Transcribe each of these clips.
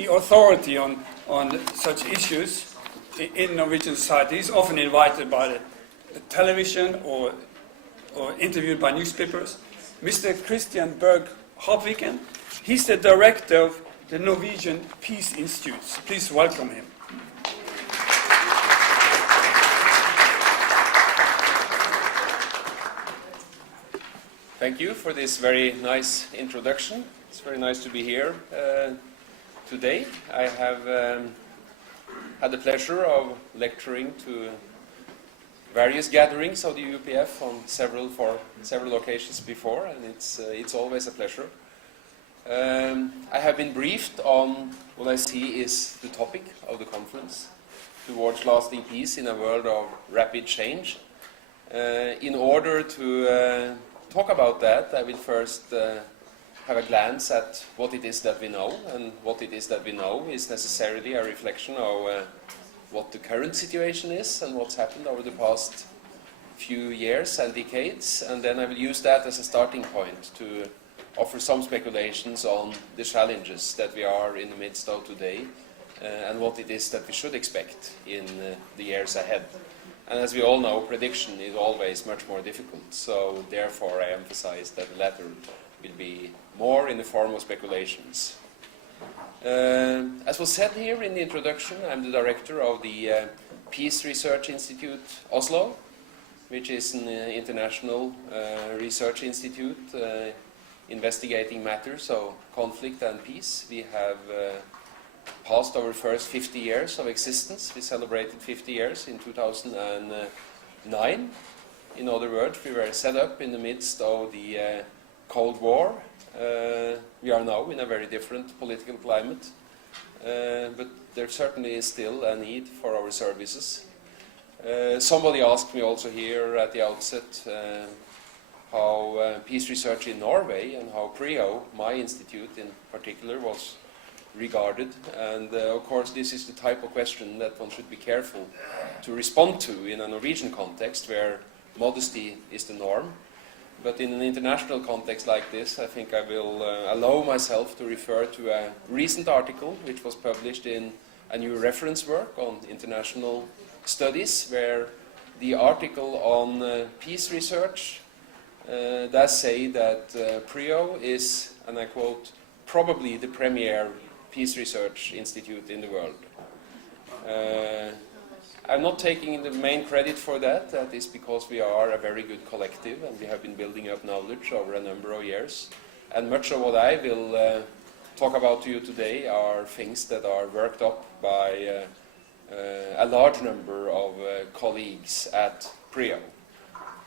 the authority on such issues in Norwegian society. He's often invited by the television or interviewed by newspapers. Mr. Christian Berg Havviken, he's the director of the Norwegian Peace Institute. Please welcome him. Thank you for this very nice introduction. It's very nice to be here today. I have had the pleasure of lecturing to various gatherings of the UPF on several occasions before, and it's always a pleasure. I have been briefed on what I see is the topic of the conference, towards lasting peace in a world of rapid change. In order to talk about that, I will first have a glance at what it is that we know, and what it is that we know is necessarily a reflection of what the current situation is and what's happened over the past few years and decades, and then I will use that as a starting point to offer some speculations on the challenges that we are in the midst of today and what it is that we should expect in the years ahead. And as we all know, prediction is always much more difficult, so therefore I emphasize that the latter will be more in the form of speculations. As was said here in the introduction, I'm the director of the Peace Research Institute Oslo, which is an international research institute investigating matters of conflict and peace. We have passed our first 50 years of existence. We celebrated 50 years in 2009. In other words, we were set up in the midst of the Cold War. We are now in a very different political climate, but there certainly is still a need for our services. Somebody asked me also here at the outset how peace research in Norway and how PRIO, my institute in particular, was regarded, and of course this is the type of question that one should be careful to respond to in a Norwegian context where modesty is the norm. But in an international context like this, I think I will allow myself to refer to a recent article which was published in a new reference work on international studies, where the article on peace research does say that PRIO is, and I quote, probably the premier peace research institute in the world. I'm not taking the main credit for that. That is because we are a very good collective and we have been building up knowledge over a number of years. And much of what I will talk about to you today are things that are worked up by a large number of colleagues at PRIO.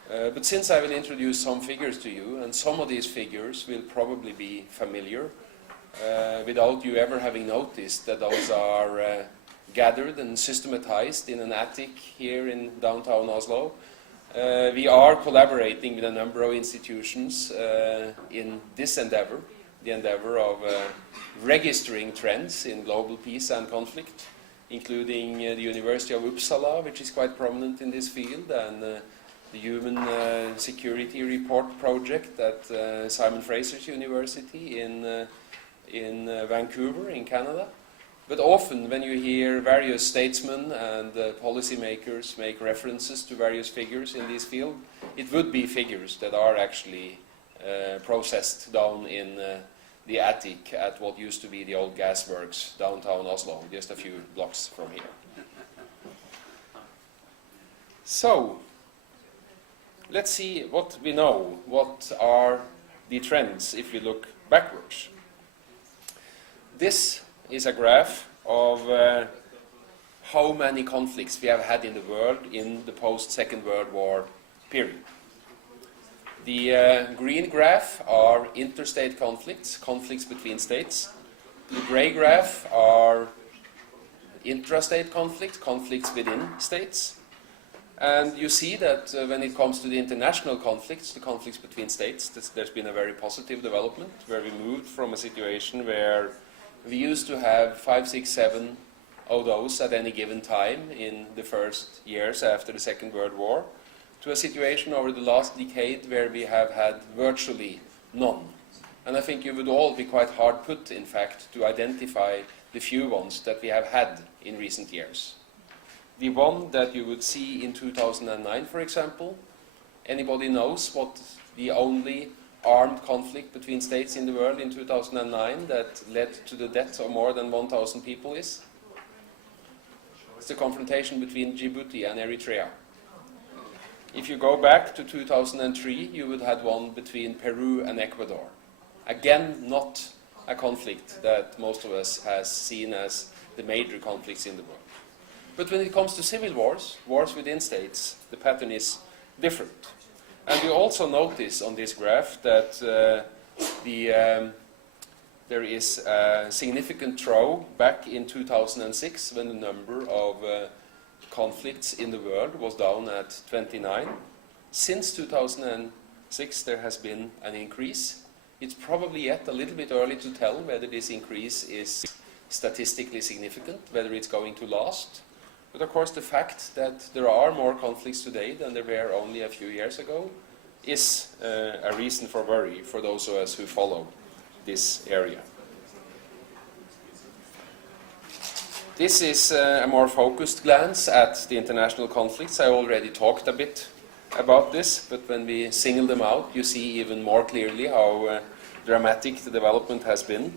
But since I will introduce some figures to you, and some of these figures will probably be familiar, without you ever having noticed that those are gathered and systematized in an attic here in downtown Oslo. We are collaborating with a number of institutions in this endeavor, the endeavor of registering trends in global peace and conflict, including the University of Uppsala, which is quite prominent in this field, and the Human Security Report project at Simon Fraser's University in Vancouver, in Canada. But often when you hear various statesmen and policymakers make references to various figures in this field, it would be figures that are actually processed down in the attic at what used to be the old gas works downtown Oslo, just a few blocks from here. So, let's see what we know. What are the trends if we look backwards? This is a graph of how many conflicts we have had in the world in the post-Second World War period. The green graph are interstate conflicts, conflicts between states. The gray graph are intrastate conflicts, conflicts within states. And you see that when it comes to the international conflicts, the conflicts between states, there's been a very positive development, where we moved from a situation where we used to have 5, 6, 7 of those at any given time in the first years after the Second World War, to a situation over the last decade where we have had virtually none. And I think you would all be quite hard put, in fact, to identify the few ones that we have had in recent years. The one that you would see in 2009, for example, anybody knows what the only armed conflict between states in the world in 2009 that led to the death of more than 1,000 people is? It's the confrontation between Djibouti and Eritrea. If you go back to 2003, you would have one between Peru and Ecuador. Again, not a conflict that most of us has seen as the major conflicts in the world. But when it comes to civil wars, wars within states, the pattern is different. And you also notice on this graph that there is a significant throw back in 2006 when the number of conflicts in the world was down at 29. Since 2006 there has been an increase. It's probably yet a little bit early to tell whether this increase is statistically significant, whether it's going to last. But of course the fact that there are more conflicts today than there were only a few years ago is a reason for worry for those of us who follow this area. This is a more focused glance at the international conflicts. I already talked a bit about this, but when we single them out, you see even more clearly how dramatic the development has been.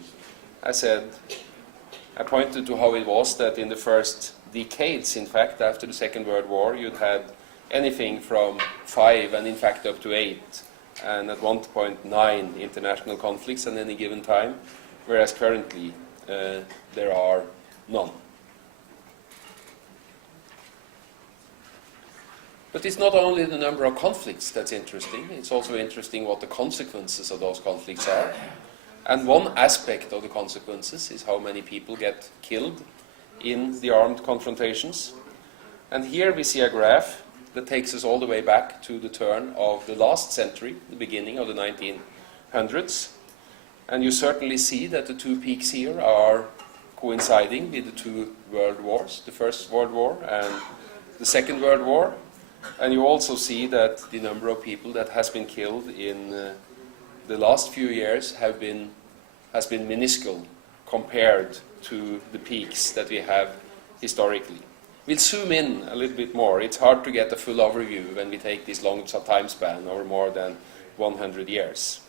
I pointed to how it was that in the first decades, in fact, after the Second World War, you'd had anything from 5 and in fact up to 8, and at one point 9 international conflicts at any given time, whereas currently there are none. But it's not only the number of conflicts that's interesting, it's also interesting what the consequences of those conflicts are. And one aspect of the consequences is how many people get killed in the armed confrontations. And here we see a graph that takes us all the way back to the turn of the last century, the beginning of the 1900s. And you certainly see that the two peaks here are coinciding with the two world wars, the First World War and the Second World War. And you also see that the number of people that has been killed in the last few years has been minuscule compared to the peaks that we have historically. We'll zoom in a little bit more. It's hard to get a full overview when we take this long time span over more than 100 years.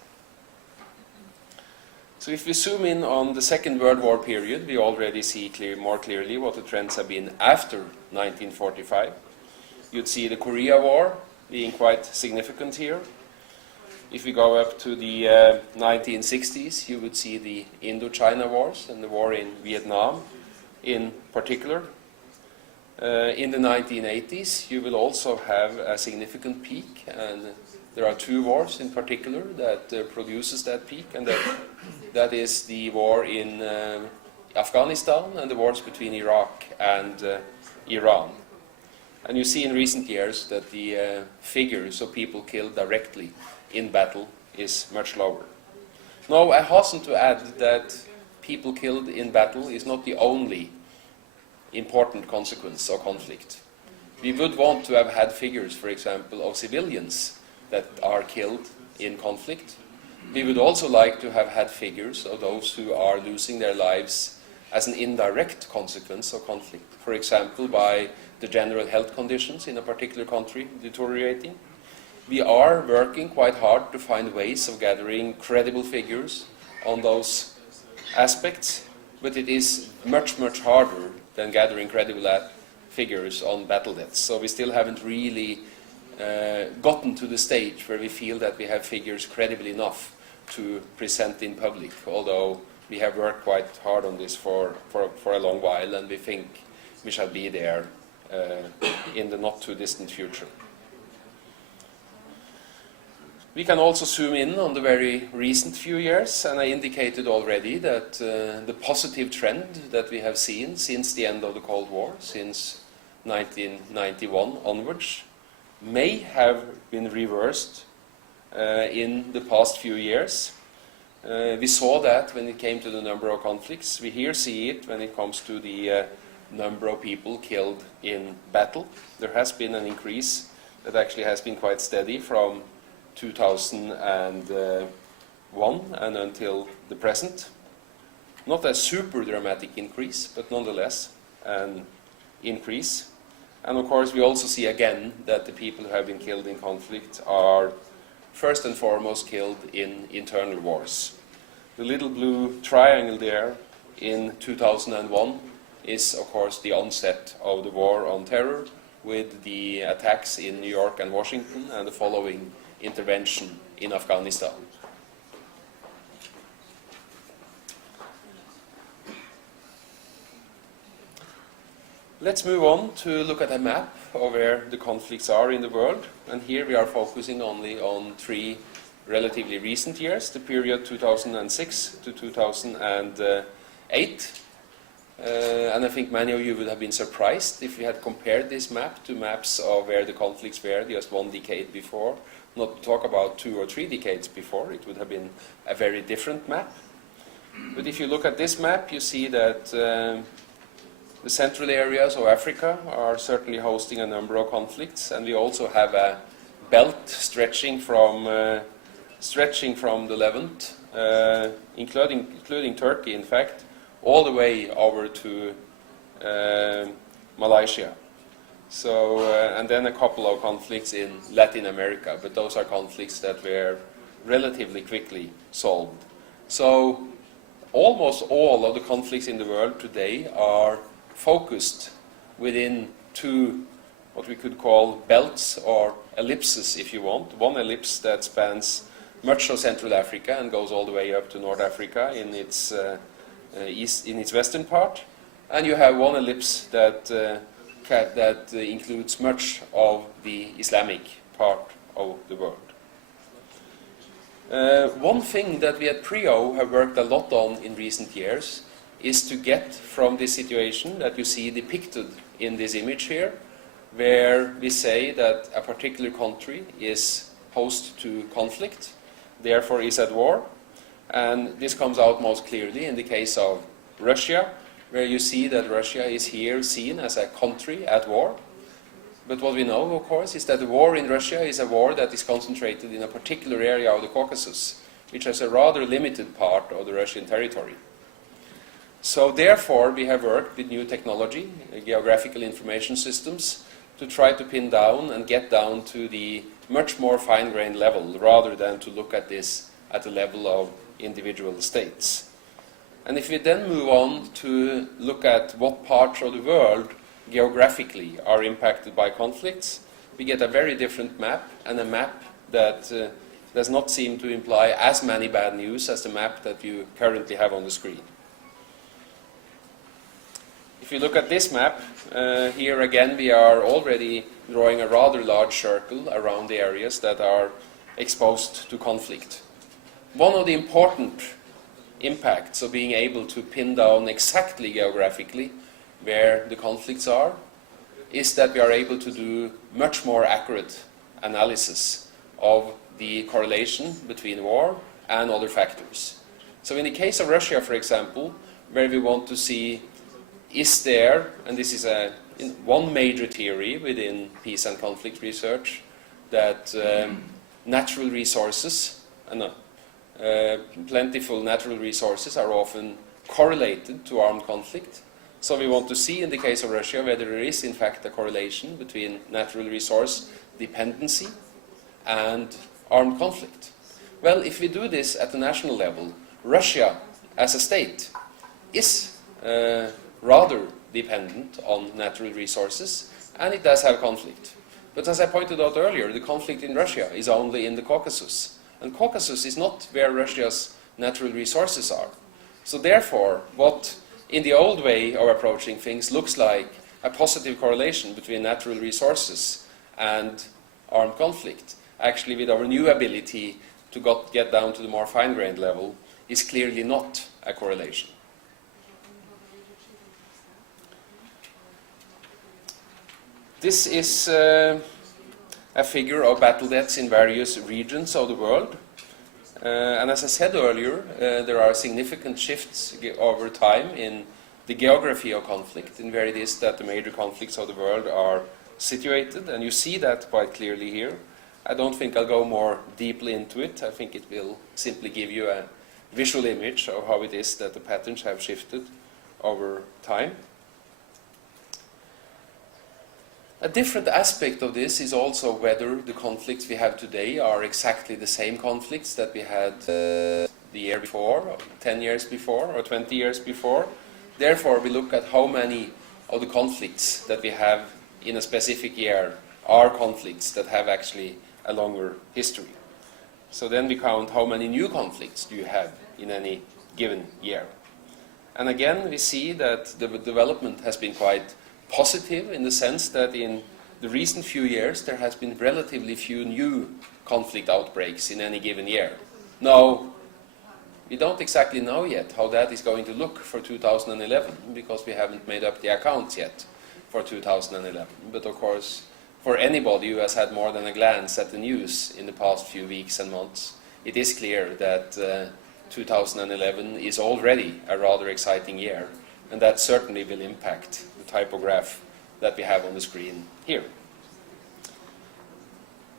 So if we zoom in on the Second World War period, we already see more clearly what the trends have been after 1945. You'd see the Korea War being quite significant here. If we go up to the 1960s, you would see the Indochina Wars and the war in Vietnam in particular. In the 1980s, you will also have a significant peak, and there are two wars in particular that produces that peak, and that is the war in Afghanistan and the wars between Iraq and Iran. And you see in recent years that the figures of people killed directly in battle is much lower. Now, I hasten to add that people killed in battle is not the only important consequence of conflict. We would want to have had figures, for example, of civilians that are killed in conflict. We would also like to have had figures of those who are losing their lives as an indirect consequence of conflict, for example, by the general health conditions in a particular country deteriorating. We are working quite hard to find ways of gathering credible figures on those aspects, but it is much, much harder than gathering credible figures on battle deaths. So we still haven't really gotten to the stage where we feel that we have figures credible enough to present in public, although we have worked quite hard on this for a long while, and we think we shall be there in the not too distant future. We can also zoom in on the very recent few years, and I indicated already that the positive trend that we have seen since the end of the Cold War, since 1991 onwards, may have been reversed in the past few years. We saw that when it came to the number of conflicts. We here see it when it comes to the number of people killed in battle. There has been an increase that actually has been quite steady from 2001 and until the present. Not a super dramatic increase, but nonetheless an increase. And of course we also see again that the people who have been killed in conflict are first and foremost killed in internal wars. The little blue triangle there in 2001 is of course the onset of the war on terror, with the attacks in New York and Washington and the following intervention in Afghanistan. Let's move on to look at a map of where the conflicts are in the world. And here we are focusing only on 3 relatively recent years, the period 2006 to 2008. And I think many of you would have been surprised if we had compared this map to maps of where the conflicts were just 1 decade before. Not to talk about 2 or 3 decades before, it would have been a very different map. But if you look at this map, you see that the central areas of Africa are certainly hosting a number of conflicts, and we also have a belt stretching from the Levant, including Turkey, in fact, all the way over to Malaysia. So, and then a couple of conflicts in Latin America, but those are conflicts that were relatively quickly solved. So, almost all of the conflicts in the world today are focused within 2, what we could call belts or ellipses, if you want. One ellipse that spans much of Central Africa and goes all the way up to North Africa in its western part, and you have one ellipse that includes much of the Islamic part of the world. One thing that we at PRIO have worked a lot on in recent years is to get from this situation that you see depicted in this image here, where we say that a particular country is host to conflict, therefore is at war. And this comes out most clearly in the case of Russia, where you see that Russia is here seen as a country at war. But what we know, of course, is that the war in Russia is a war that is concentrated in a particular area of the Caucasus, which has a rather limited part of the Russian territory. So therefore, we have worked with new technology, geographical information systems, to try to pin down and get down to the much more fine-grained level, rather than to look at this at the level of individual states. And if we then move on to look at what parts of the world geographically are impacted by conflicts, we get a very different map, and a map that does not seem to imply as many bad news as the map that you currently have on the screen. If you look at this map, here again we are already drawing a rather large circle around the areas that are exposed to conflict. One of the important impacts of being able to pin down exactly geographically where the conflicts are is that we are able to do much more accurate analysis of the correlation between war and other factors. So in the case of Russia, for example, where we want to see is there, and this is one major theory within peace and conflict research, that natural resources, plentiful natural resources are often correlated to armed conflict. So we want to see in the case of Russia whether there is in fact a correlation between natural resource dependency and armed conflict. Well, if we do this at the national level, Russia as a state is rather dependent on natural resources, and it does have conflict. But as I pointed out earlier, the conflict in Russia is only in the Caucasus. And Caucasus is not where Russia's natural resources are. So therefore, what in the old way of approaching things looks like a positive correlation between natural resources and armed conflict, actually with our new ability to get down to the more fine-grained level, is clearly not a correlation. This is a figure of battle deaths in various regions of the world. And as I said earlier, there are significant shifts over time in the geography of conflict, in where it is that the major conflicts of the world are situated, and you see that quite clearly here. I don't think I'll go more deeply into it. I think it will simply give you a visual image of how it is that the patterns have shifted over time. A different aspect of this is also whether the conflicts we have today are exactly the same conflicts that we had the year before, or 10 years before, or 20 years before. Therefore, we look at how many of the conflicts that we have in a specific year are conflicts that have actually a longer history. So then we count how many new conflicts do you have in any given year. And again, we see that the development has been quite positive in the sense that in the recent few years there has been relatively few new conflict outbreaks in any given year. Now, we don't exactly know yet how that is going to look for 2011 because we haven't made up the accounts yet for 2011. But of course, for anybody who has had more than a glance at the news in the past few weeks and months, it is clear that 2011 is already a rather exciting year, and that certainly will impact the typograph that we have on the screen here.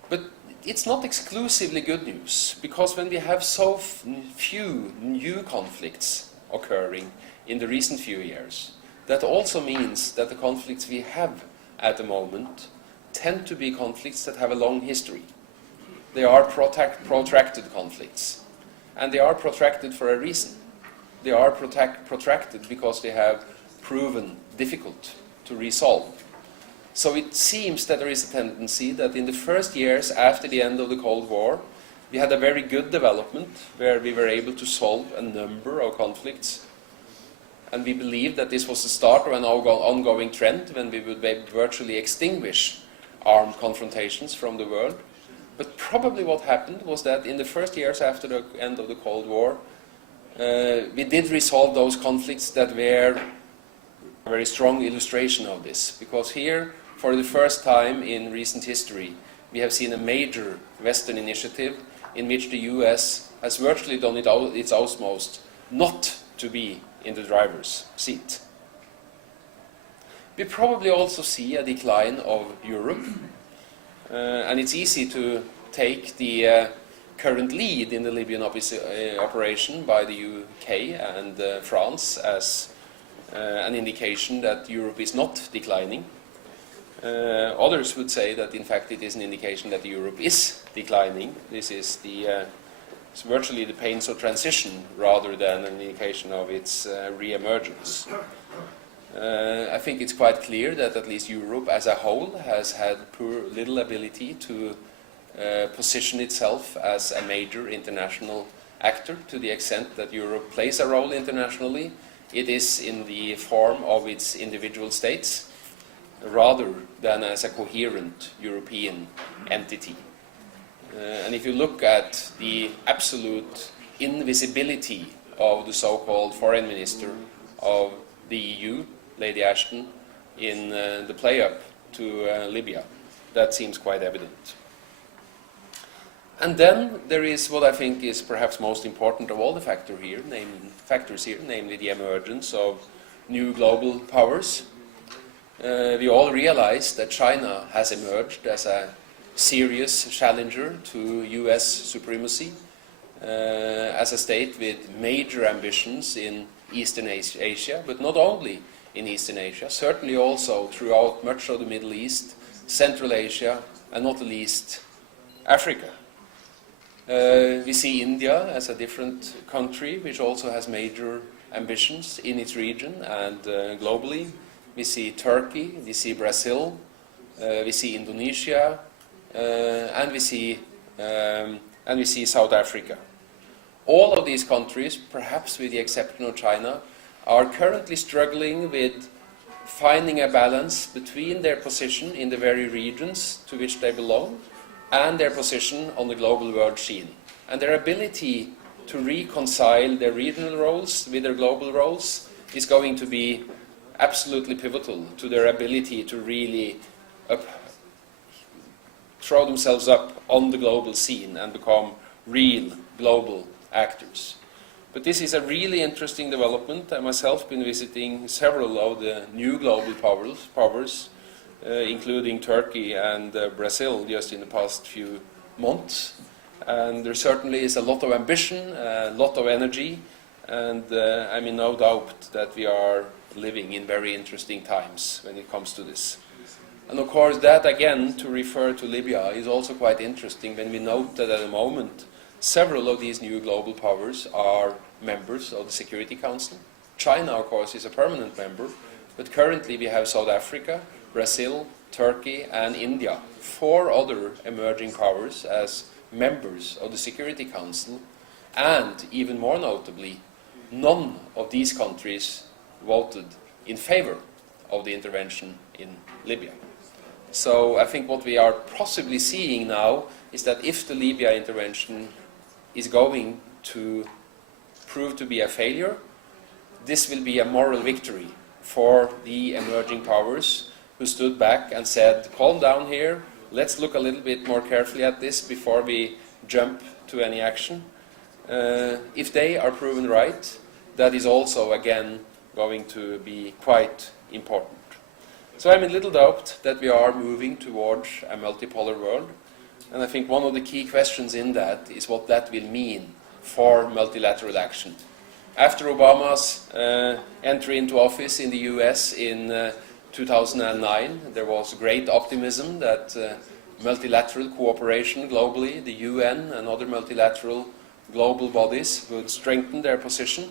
But it's not exclusively good news, because when we have so few new conflicts occurring in the recent few years, that also means that the conflicts we have at the moment tend to be conflicts that have a long history. They are protracted conflicts, and they are protracted for a reason. They are protracted because they have proven difficult to resolve. So it seems that there is a tendency that in the first years after the end of the Cold War, we had a very good development where we were able to solve a number of conflicts. And we believe that this was the start of an ongoing trend when we would virtually extinguish armed confrontations from the world. But probably what happened was that in the first years after the end of the Cold War, we did resolve those conflicts that were a very strong illustration of this. Because here, for the first time in recent history, we have seen a major Western initiative in which the US has virtually done its utmost not to be in the driver's seat. We probably also see a decline of Europe, and it's easy to take the current lead in the Libyan operation by the UK and France as an indication that Europe is not declining. Others would say that in fact it is an indication that Europe is declining. This is it's virtually the pains of transition rather than an indication of its re-emergence. I think it's quite clear that at least Europe as a whole has had little ability to position itself as a major international actor. To the extent that Europe plays a role internationally, it is in the form of its individual states rather than as a coherent European entity. And if you look at the absolute invisibility of the so-called foreign minister of the EU, Lady Ashton, in the play-up to Libya, that seems quite evident. And then there is what I think is perhaps most important of all the factors here, namely the emergence of new global powers. We all realize that China has emerged as a serious challenger to US supremacy, as a state with major ambitions in Eastern Asia, but not only in Eastern Asia, certainly also throughout much of the Middle East, Central Asia, and not the least Africa. We see India as a different country, which also has major ambitions in its region and globally. We see Turkey, we see Brazil, we see Indonesia, and we see South Africa. All of these countries, perhaps with the exception of China, are currently struggling with finding a balance between their position in the very regions to which they belong and their position on the global world scene. And their ability to reconcile their regional roles with their global roles is going to be absolutely pivotal to their ability to really throw themselves up on the global scene and become real global actors. But this is a really interesting development. I myself have been visiting several of the new global powers including Turkey and Brazil just in the past few months. And there certainly is a lot of ambition, a lot of energy, and I'm in no doubt that we are living in very interesting times when it comes to this. And of course that, again, to refer to Libya, is also quite interesting when we note that at the moment several of these new global powers are members of the Security Council. China, of course, is a permanent member, but currently we have South Africa, Brazil, Turkey and India, 4 other emerging powers as members of the Security Council, and even more notably, none of these countries voted in favor of the intervention in Libya. So I think what we are possibly seeing now is that if the Libya intervention is going to prove to be a failure, this will be a moral victory for the emerging powers who stood back and said, calm down here, let's look a little bit more carefully at this before we jump to any action. If they are proven right, that is also, again, going to be quite important. So I'm in little doubt that we are moving towards a multipolar world, and I think one of the key questions in that is what that will mean for multilateral action. After Obama's entry into office in the US in 2009, there was great optimism that multilateral cooperation globally, the UN and other multilateral global bodies would strengthen their position.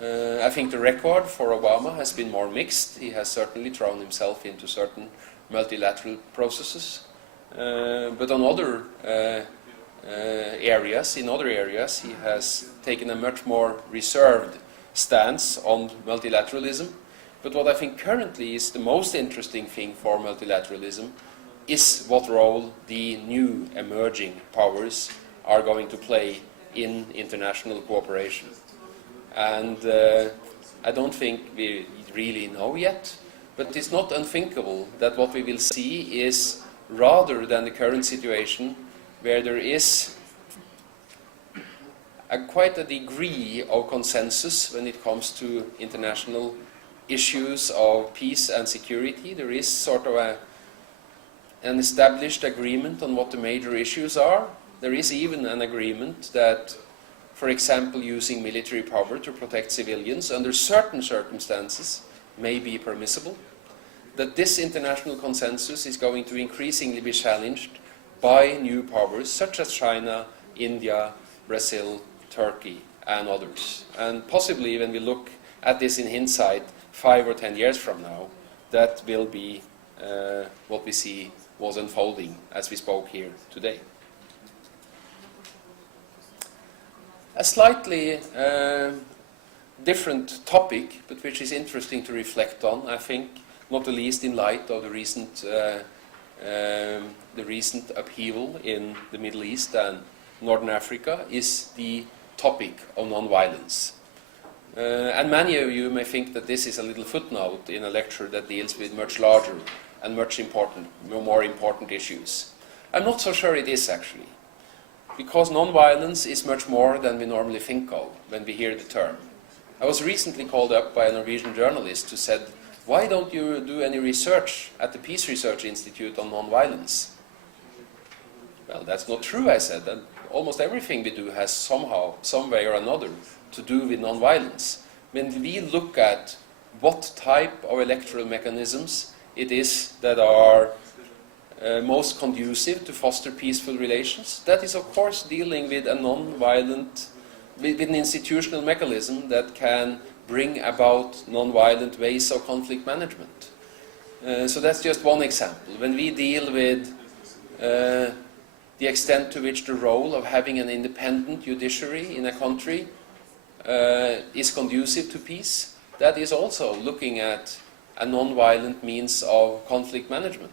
I think the record for Obama has been more mixed. He has certainly thrown himself into certain multilateral processes, but on other areas, he has taken a much more reserved stance on multilateralism. But what I think currently is the most interesting thing for multilateralism is what role the new emerging powers are going to play in international cooperation. And I don't think we really know yet, but it's not unthinkable that what we will see is, rather than the current situation where there is quite a degree of consensus when it comes to international issues of peace and security, there is sort of an established agreement on what the major issues are. There is even an agreement that, for example, using military power to protect civilians under certain circumstances may be permissible. That this international consensus is going to increasingly be challenged by new powers such as China, India, Brazil, Turkey and others. And possibly when we look at this in hindsight 5 or 10 years from now, that will be what we see was unfolding as we spoke here today. A slightly different topic, but which is interesting to reflect on, I think, not the least in light of the recent upheaval in the Middle East and Northern Africa, is the topic of non-violence. And many of you may think that this is a little footnote in a lecture that deals with much larger and much more important issues. I'm not so sure it is, actually, because non-violence is much more than we normally think of when we hear the term. I was recently called up by a Norwegian journalist who said, "Why don't you do any research at the Peace Research Institute on non-violence?" Well, that's not true, I said, and almost everything we do has somehow, some way or another, to do with non-violence. When we look at what type of electoral mechanisms it is that are most conducive to foster peaceful relations, that is of course dealing with a non-violent, with an institutional mechanism that can bring about non-violent ways of conflict management. So that's just one example. When we deal with the extent to which the role of having an independent judiciary in a country is conducive to peace, that is also looking at a non-violent means of conflict management.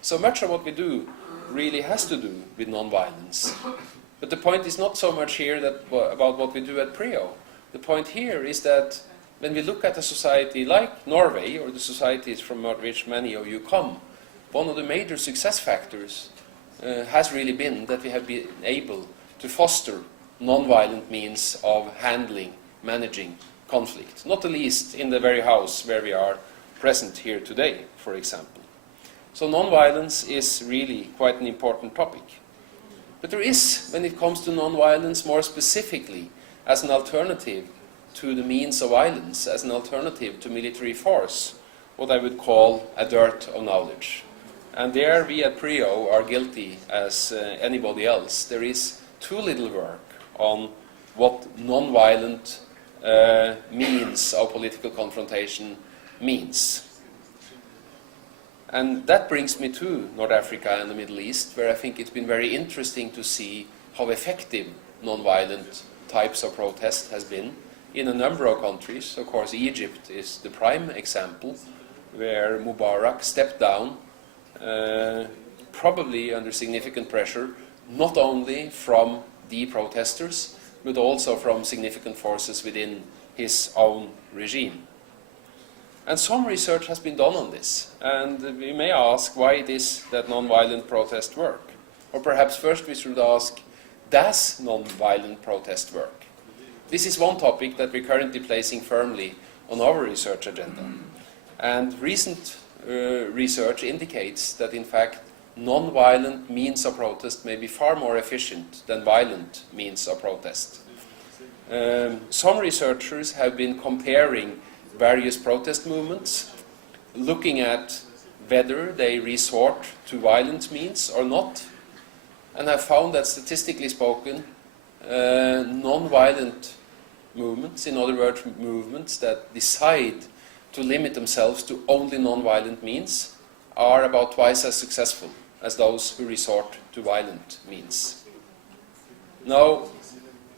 So much of what we do really has to do with non-violence. But the point is not so much here about what we do at PREO. The point here is that when we look at a society like Norway, or the societies from which many of you come, one of the major success factors has really been that we have been able to foster non-violent means of handling, managing conflict, not the least in the very house where we are present here today, for example. So non-violence is really quite an important topic. But there is, when it comes to non-violence, more specifically, as an alternative to the means of violence, as an alternative to military force, what I would call a dearth of knowledge. And there we at PRIO are guilty as anybody else. There is too little work on what non-violent means of political confrontation means. And that brings me to North Africa and the Middle East, where I think it's been very interesting to see how effective non-violent types of protest has been in a number of countries. Of course, Egypt is the prime example, where Mubarak stepped down, probably under significant pressure, not only from the protesters, but also from significant forces within his own regime. And some research has been done on this, and we may ask why it is that non-violent protests work. Or perhaps first we should ask, does non-violent protest work? This is one topic that we're currently placing firmly on our research agenda. And recent research indicates that, in fact, non-violent means of protest may be far more efficient than violent means of protest. Some researchers have been comparing various protest movements, looking at whether they resort to violent means or not, and have found that, statistically spoken, non-violent movements, in other words, movements that decide to limit themselves to only non-violent means, are about twice as successful as those who resort to violent means. Now,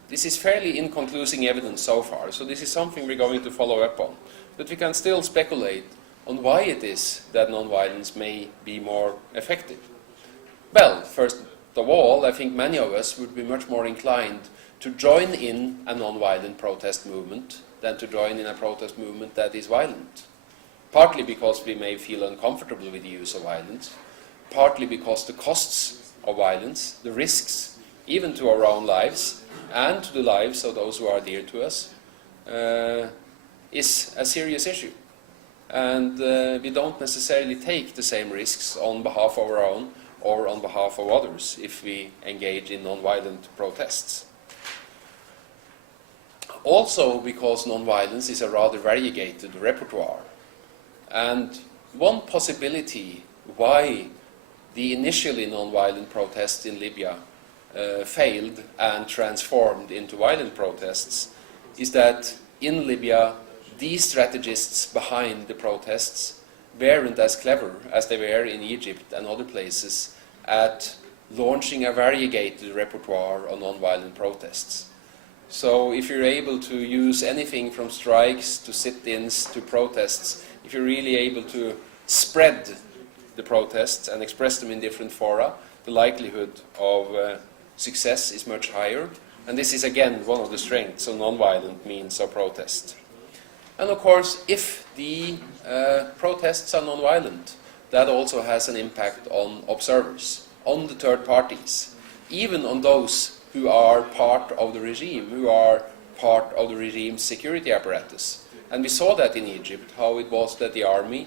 this is fairly inconclusive evidence so far, so this is something we're going to follow up on. But we can still speculate on why it is that non-violence may be more effective. Well, first of all, I think many of us would be much more inclined to join in a non-violent protest movement than to join in a protest movement that is violent. Partly because we may feel uncomfortable with the use of violence, partly because the costs of violence, the risks, even to our own lives and to the lives of those who are dear to us, is a serious issue. And we don't necessarily take the same risks on behalf of our own or on behalf of others if we engage in non-violent protests. Also because non-violence is a rather variegated repertoire. And one possibility why the initially non-violent protests in Libya failed and transformed into violent protests is that in Libya, these strategists behind the protests weren't as clever as they were in Egypt and other places at launching a variegated repertoire on non-violent protests. So if you're able to use anything from strikes to sit-ins to protests, if you're really able to spread the protests and express them in different fora, the likelihood of success is much higher. And this is again one of the strengths of non-violent means of protest. And of course, if the protests are non-violent, that also has an impact on observers, on the third parties, even on those who are part of the regime, who are part of the regime's security apparatus. And we saw that in Egypt, how it was that the army,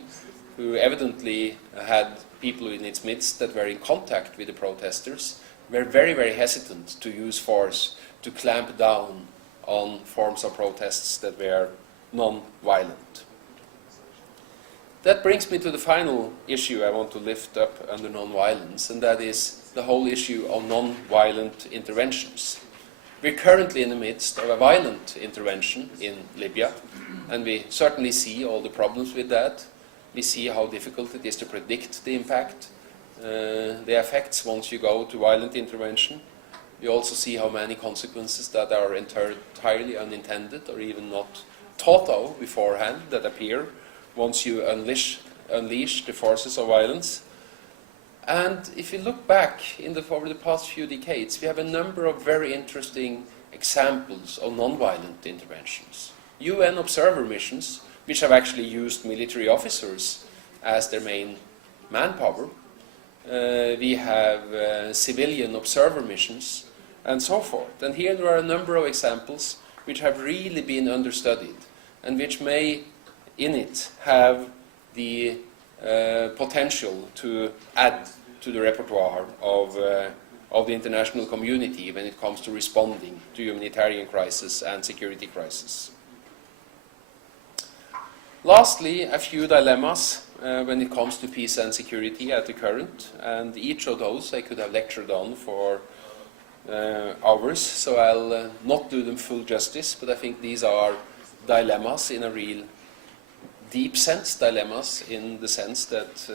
who evidently had people in its midst that were in contact with the protesters, were very, very hesitant to use force to clamp down on forms of protests that were non-violent. That brings me to the final issue I want to lift up under non-violence, and that is the whole issue of non-violent interventions. We're currently in the midst of a violent intervention in Libya, and we certainly see all the problems with that. We see how difficult it is to predict the impact, the effects once you go to violent intervention. We also see how many consequences that are entirely unintended or even not thought of beforehand that appear once you unleash the forces of violence. And if you look back over the past few decades, we have a number of very interesting examples of non-violent interventions. UN observer missions, which have actually used military officers as their main manpower. We have civilian observer missions, and so forth. And here there are a number of examples which have really been understudied, and which may, in it, have the potential to add to the repertoire of of the international community when it comes to responding to humanitarian crisis and security crisis. Lastly, a few dilemmas when it comes to peace and security at the current, and each of those I could have lectured on for hours, so I'll not do them full justice, but I think these are dilemmas in a real deep sense, dilemmas in the sense that,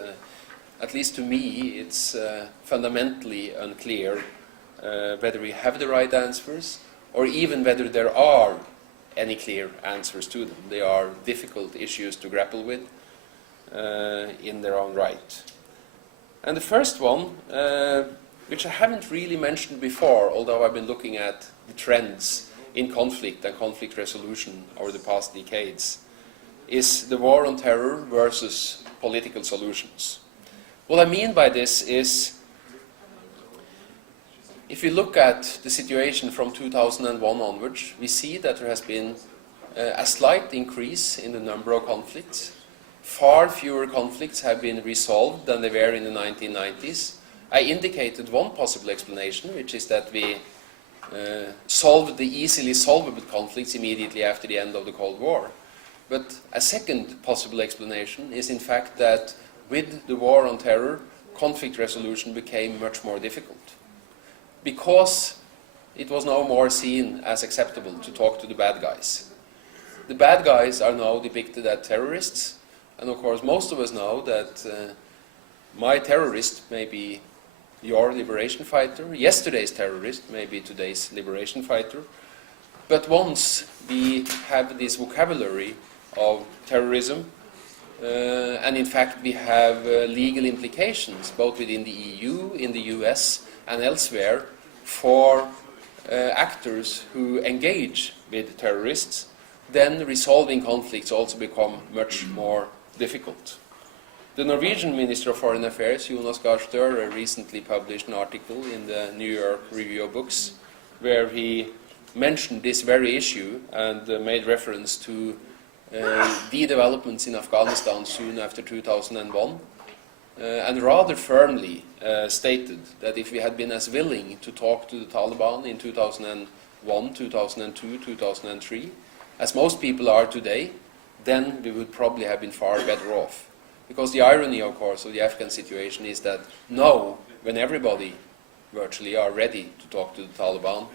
at least to me, it's fundamentally unclear whether we have the right answers or even whether there are any clear answers to them. They are difficult issues to grapple with in their own right. And the first one, which I haven't really mentioned before, although I've been looking at the trends in conflict and conflict resolution over the past decades, is the war on terror versus political solutions. What I mean by this is, if you look at the situation from 2001 onwards, we see that there has been a slight increase in the number of conflicts. Far fewer conflicts have been resolved than they were in the 1990s. I indicated one possible explanation, which is that we solved the easily solvable conflicts immediately after the end of the Cold War. But a second possible explanation is in fact that with the war on terror, conflict resolution became much more difficult. Because it was no more seen as acceptable to talk to the bad guys. The bad guys are now depicted as terrorists, and of course most of us know that my terrorist may be your liberation fighter, yesterday's terrorist may be today's liberation fighter, but once we have this vocabulary of terrorism, and in fact we have legal implications both within the EU, in the US and elsewhere for actors who engage with terrorists, then resolving conflicts also become much more difficult. The Norwegian Minister of Foreign Affairs, Jonas Gahr Støre, recently published an article in the New York Review of Books where he mentioned this very issue and made reference to the developments in Afghanistan soon after 2001, and rather firmly stated that if we had been as willing to talk to the Taliban in 2001, 2002, 2003, as most people are today, then we would probably have been far better off. Because the irony, of course, of the Afghan situation is that now, when everybody virtually are ready to talk to the Taliban,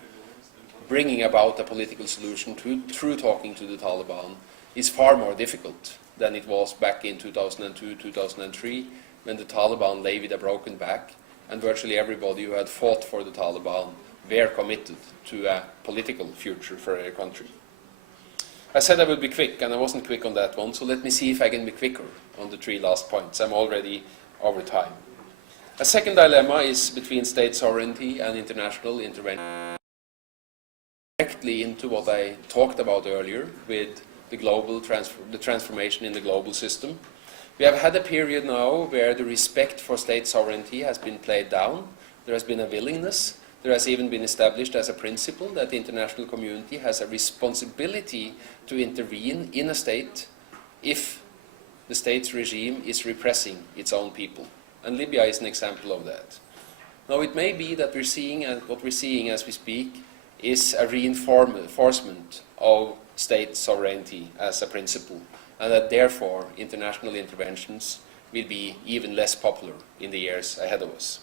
bringing about a political solution through talking to the Taliban is far more difficult than it was back in 2002, 2003, when the Taliban lay with a broken back, and virtually everybody who had fought for the Taliban were committed to a political future for their country. I said I would be quick, and I wasn't quick on that one, so let me see if I can be quicker on the three last points. I'm already over time. A second dilemma is between state sovereignty and international intervention. Directly into what I talked about earlier with the global the transformation in the global system. We have had a period now where the respect for state sovereignty has been played down. There has been a willingness. There has even been established as a principle that the international community has a responsibility to intervene in a state if the state's regime is repressing its own people. And Libya is an example of that. Now it may be that what we're seeing as we speak is a reinforcement of state sovereignty as a principle, and that therefore international interventions will be even less popular in the years ahead of us.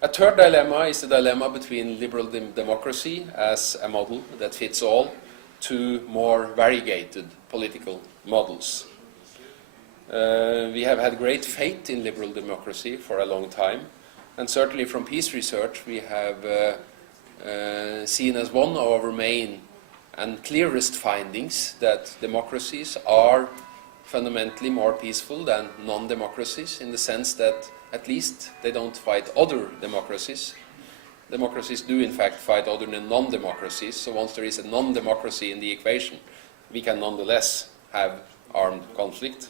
A third dilemma is the dilemma between liberal democracy as a model that fits all to more variegated political models. We have had great faith in liberal democracy for a long time, and certainly from peace research we have seen as one of our main and clearest findings that democracies are fundamentally more peaceful than non-democracies, in the sense that at least they don't fight other democracies. Democracies do in fact fight other than non-democracies, so once there is a non-democracy in the equation, we can nonetheless have armed conflict.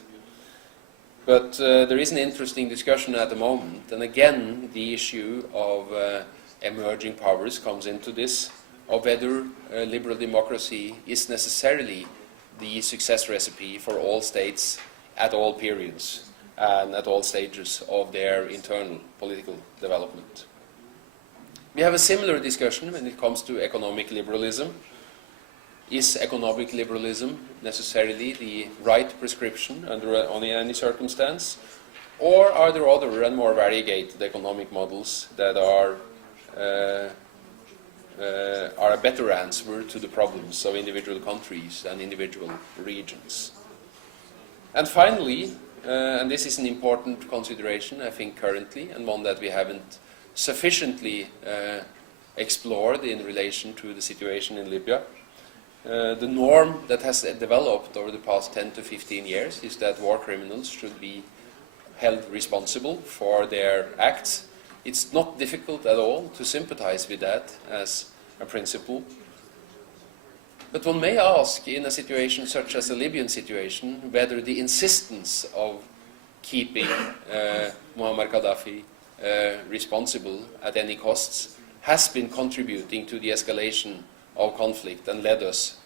But there is an interesting discussion at the moment, and again the issue of emerging powers comes into this, of whether liberal democracy is necessarily the success recipe for all states at all periods. and at all stages of their internal political development. We have a similar discussion when it comes to economic liberalism. Is economic liberalism necessarily the right prescription under any circumstance? Or are there other and more variegated economic models that are a better answer to the problems of individual countries and individual regions? And finally, and this is an important consideration, I think, currently, and one that we haven't sufficiently explored in relation to the situation in Libya. The norm that has developed over the past 10 to 15 years is that war criminals should be held responsible for their acts. It's not difficult at all to sympathize with that as a principle. But one may ask, in a situation such as the Libyan situation, whether the insistence of keeping Muammar Gaddafi responsible at any costs has been contributing to the escalation of conflict and led us,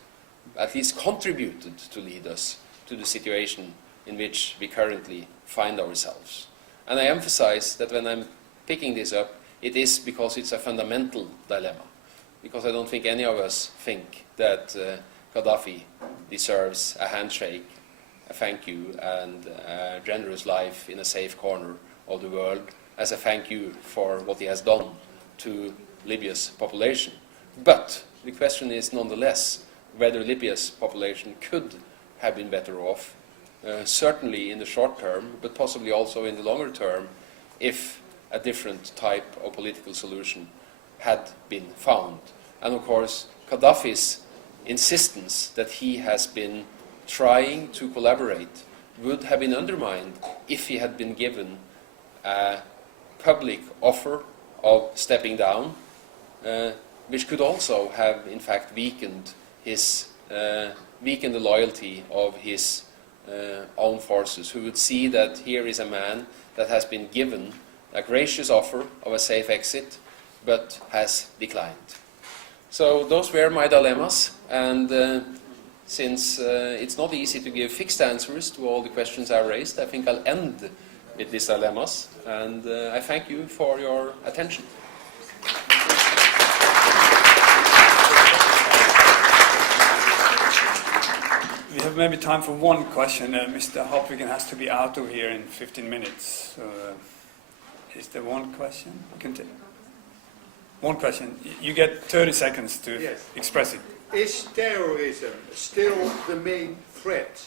at least contributed to lead us to the situation in which we currently find ourselves. And I emphasize that when I'm picking this up, it is because it's a fundamental dilemma. Because I don't think any of us think that Gaddafi deserves a handshake, a thank you, and a generous life in a safe corner of the world as a thank you for what he has done to Libya's population. But the question is nonetheless whether Libya's population could have been better off, certainly in the short term, but possibly also in the longer term, if a different type of political solution had been found. And of course, Gaddafi's insistence that he has been trying to collaborate would have been undermined if he had been given a public offer of stepping down, which could also have, in fact, weakened the loyalty of his own forces, who would see that here is a man that has been given a gracious offer of a safe exit, but has declined. So those were my dilemmas, and since it's not easy to give fixed answers to all the questions I raised, I think I'll end with these dilemmas, and I thank you for your attention. We have maybe time for one question. Mr. Hopwigan has to be out of here in 15 minutes. So, is there one question? One question. You get 30 seconds to express it. Is terrorism still the main threat?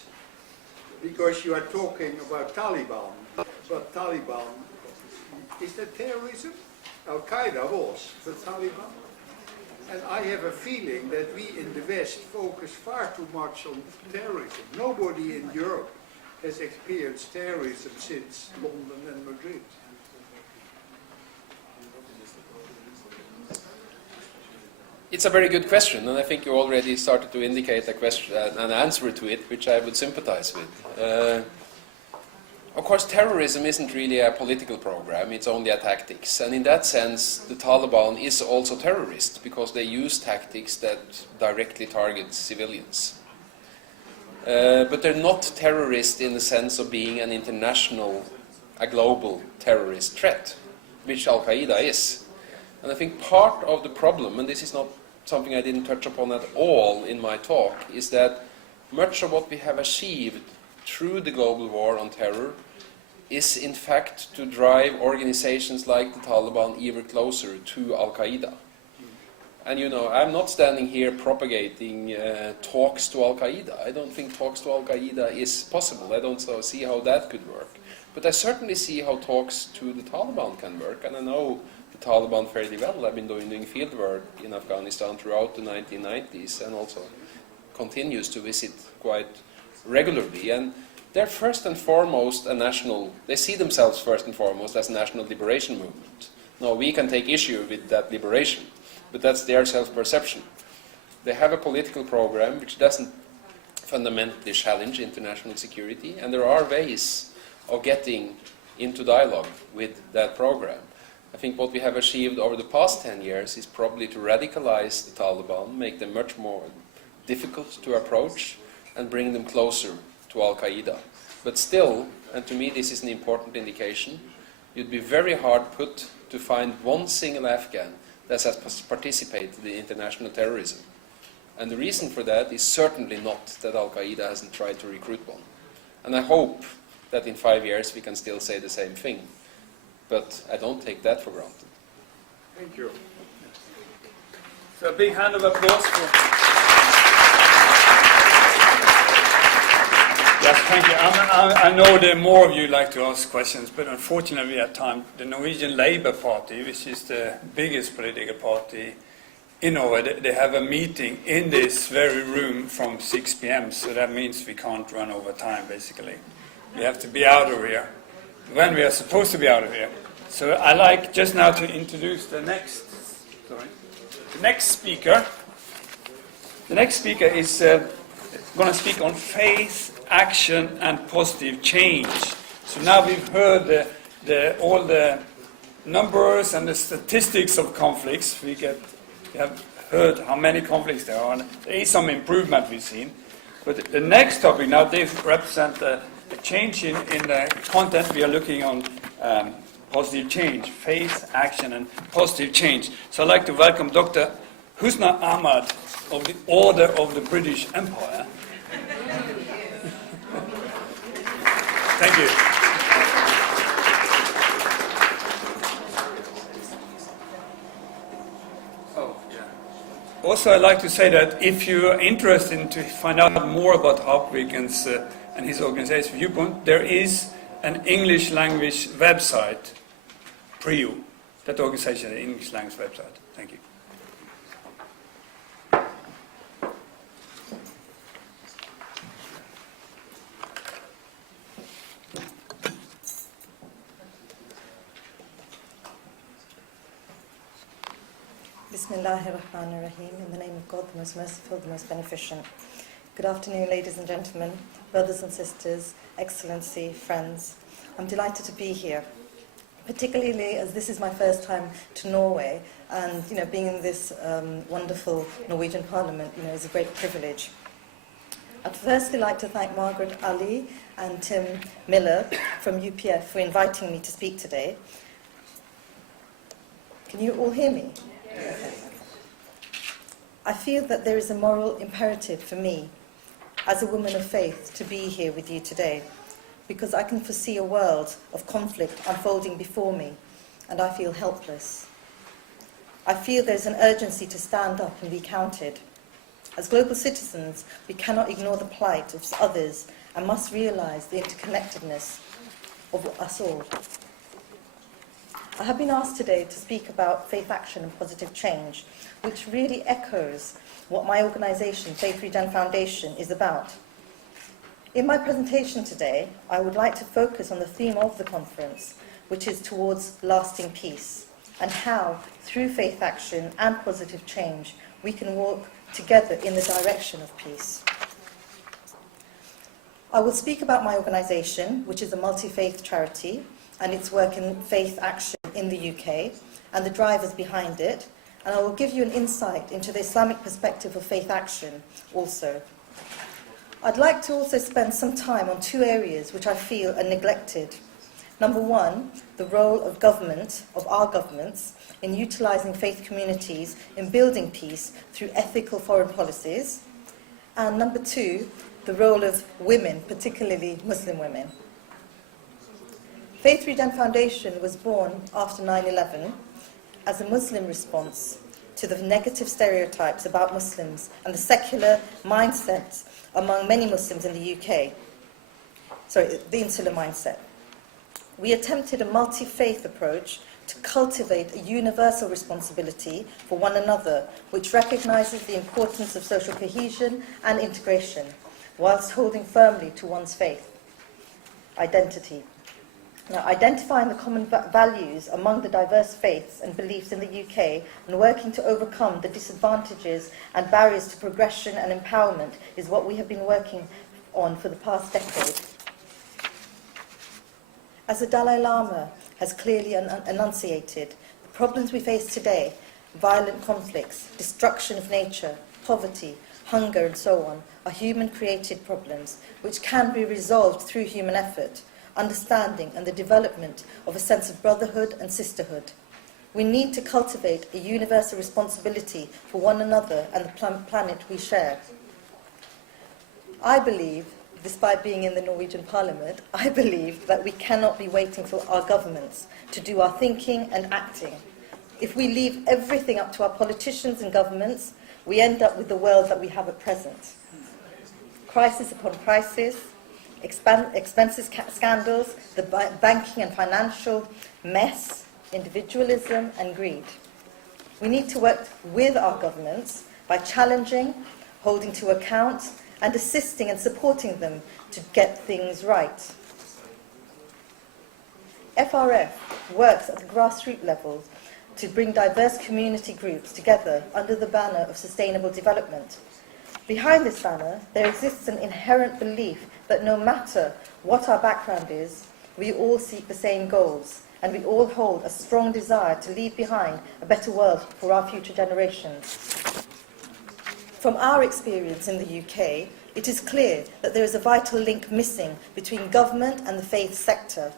Because you are talking about Taliban. But Taliban, is that terrorism? Al-Qaeda was, but Taliban? And I have a feeling that we in the West focus far too much on terrorism. Nobody in Europe has experienced terrorism since London and Madrid. It's a very good question, and I think you already started to indicate an answer to it, which I would sympathize with. Of course, terrorism isn't really a political program, it's only a tactics. And in that sense, the Taliban is also terrorist, because they use tactics that directly target civilians. But they're not terrorist in the sense of being an international, a global terrorist threat, which Al-Qaeda is. And I think part of the problem, and this is not something I didn't touch upon at all in my talk, is that much of what we have achieved through the global war on terror is in fact to drive organizations like the Taliban even closer to Al-Qaeda. And you know, I'm not standing here propagating talks to Al-Qaeda. I don't think talks to Al-Qaeda is possible. I don't see how that could work. But I certainly see how talks to the Taliban can work, and I know the Taliban fairly well. I've been doing field work in Afghanistan throughout the 1990s, and also continues to visit quite regularly. And they're first and foremost they see themselves first and foremost as a national liberation movement. Now, we can take issue with that liberation, but that's their self-perception. They have a political program which doesn't fundamentally challenge international security, and there are ways of getting into dialogue with that program. I think what we have achieved over the past 10 years is probably to radicalize the Taliban, make them much more difficult to approach, and bring them closer to Al-Qaeda. But still, and to me this is an important indication, you'd be very hard put to find one single Afghan that has participated in international terrorism. And the reason for that is certainly not that Al-Qaeda hasn't tried to recruit one. And I hope that in 5 years we can still say the same thing. But I don't take that for granted. Thank you. So a big hand of applause for... Yes, thank you. I know that more of you like to ask questions, but unfortunately at time, the Norwegian Labour Party, which is the biggest political party in Norway, they have a meeting in this very room from 6 p.m., so that means we can't run over time, basically. We have to be out of here when we are supposed to be out of here. So I like just now to introduce the next speaker. The next speaker is going to speak on faith, action, and positive change. So now we've heard all the numbers and the statistics of conflicts. We have heard how many conflicts there are, and there is some improvement we've seen. But the next topic now, they represent a change in the content. We are looking on positive change, faith, action, and positive change. So I'd like to welcome Dr. Husna Ahmad of the Order of the British Empire. Thank you. Oh, yeah. Also, I'd like to say that if you're interested to find out more about Harpviken's and his organization Viewpoint, there is an English language website, PRIO, that organization, an English language website. Thank you. Bismillahirrahmanirrahim. In the name of God, the most merciful, the most beneficent. Good afternoon, ladies and gentlemen, brothers and sisters, Excellency, friends. I'm delighted to be here, particularly as this is my first time to Norway, and being in this wonderful Norwegian Parliament, is a great privilege. I'd firstly like to thank Margaret Ali and Tim Miller from UPF for inviting me to speak today. Can you all hear me? Okay. I feel that there is a moral imperative for me, as a woman of faith, to be here with you today, because I can foresee a world of conflict unfolding before me, and I feel helpless. I feel there's an urgency to stand up and be counted. As global citizens, we cannot ignore the plight of others and must realize the interconnectedness of us all. I have been asked today to speak about faith action and positive change, which really echoes what my organization, Faith Regen Foundation, is about. In my presentation today, I would like to focus on the theme of the conference, which is towards lasting peace, and how, through faith action and positive change, we can walk together in the direction of peace. I will speak about my organization, which is a multi-faith charity, and its work in faith action in the UK, and the drivers behind it, and I will give you an insight into the Islamic perspective of faith action also. I'd like to also spend some time on two areas which I feel are neglected. Number one, the role of government, of our governments, in utilising faith communities in building peace through ethical foreign policies. And number two, the role of women, particularly Muslim women. Faith Regen Foundation was born after 9/11 as a Muslim response to the negative stereotypes about Muslims and the secular mindset among many Muslims in the UK. The insular mindset. We attempted a multi-faith approach to cultivate a universal responsibility for one another, which recognises the importance of social cohesion and integration, whilst holding firmly to one's faith identity. Now, identifying the common values among the diverse faiths and beliefs in the UK and working to overcome the disadvantages and barriers to progression and empowerment is what we have been working on for the past decade. As the Dalai Lama has clearly enunciated, the problems we face today, violent conflicts, destruction of nature, poverty, hunger and so on, are human-created problems which can be resolved through human effort, understanding and the development of a sense of brotherhood and sisterhood. We need to cultivate a universal responsibility for one another and the planet we share. I believe, despite being in the Norwegian Parliament, I believe that we cannot be waiting for our governments to do our thinking and acting. If we leave everything up to our politicians and governments, we end up with the world that we have at present. Crisis upon crisis, expenses scandals, the banking and financial mess, individualism and greed. We need to work with our governments by challenging, holding to account, and assisting and supporting them to get things right. FRF works at the grassroots level to bring diverse community groups together under the banner of sustainable development. Behind this banner, there exists an inherent belief that no matter what our background is, we all seek the same goals, and we all hold a strong desire to leave behind a better world for our future generations. From our experience in the UK, it is clear that there is a vital link missing between government and the faith sector.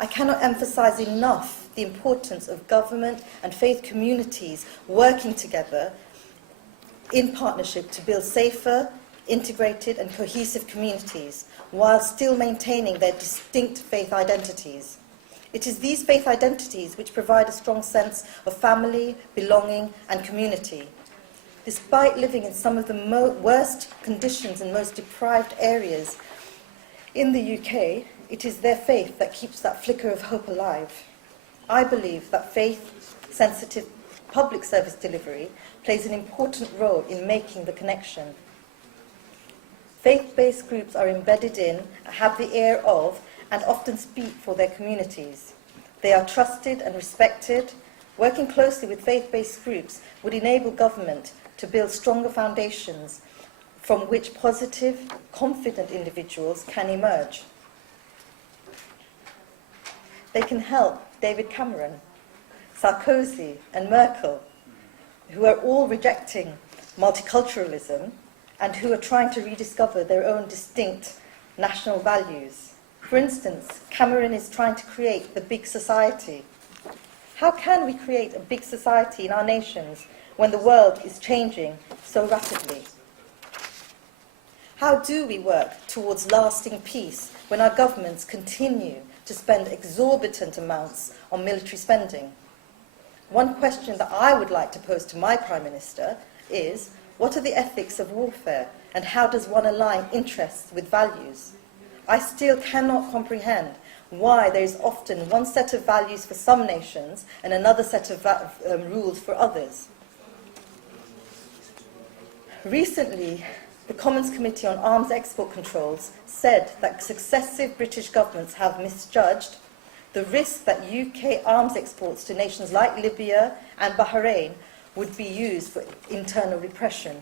I cannot emphasize enough the importance of government and faith communities working together in partnership to build safer, integrated and cohesive communities while still maintaining their distinct faith identities. It is these faith identities which provide a strong sense of family, belonging and community. Despite living in some of the worst conditions and most deprived areas in the UK, it is their faith that keeps that flicker of hope alive. I believe that faith-sensitive public service delivery plays an important role in making the connection. Faith-based groups are embedded in, have the ear of, and often speak for their communities. They are trusted and respected. Working closely with faith-based groups would enable government to build stronger foundations from which positive, confident individuals can emerge. They can help David Cameron, Sarkozy and Merkel, who are all rejecting multiculturalism and who are trying to rediscover their own distinct national values. For instance, Cameron is trying to create the big society. How can we create a big society in our nations when the world is changing so rapidly? How do we work towards lasting peace when our governments continue to spend exorbitant amounts on military spending? One question that I would like to pose to my Prime Minister is, what are the ethics of warfare and how does one align interests with values? I still cannot comprehend why there is often one set of values for some nations and another set of rules for others. Recently, the Commons Committee on Arms Export Controls said that successive British governments have misjudged the risk that UK arms exports to nations like Libya and Bahrain would be used for internal repression.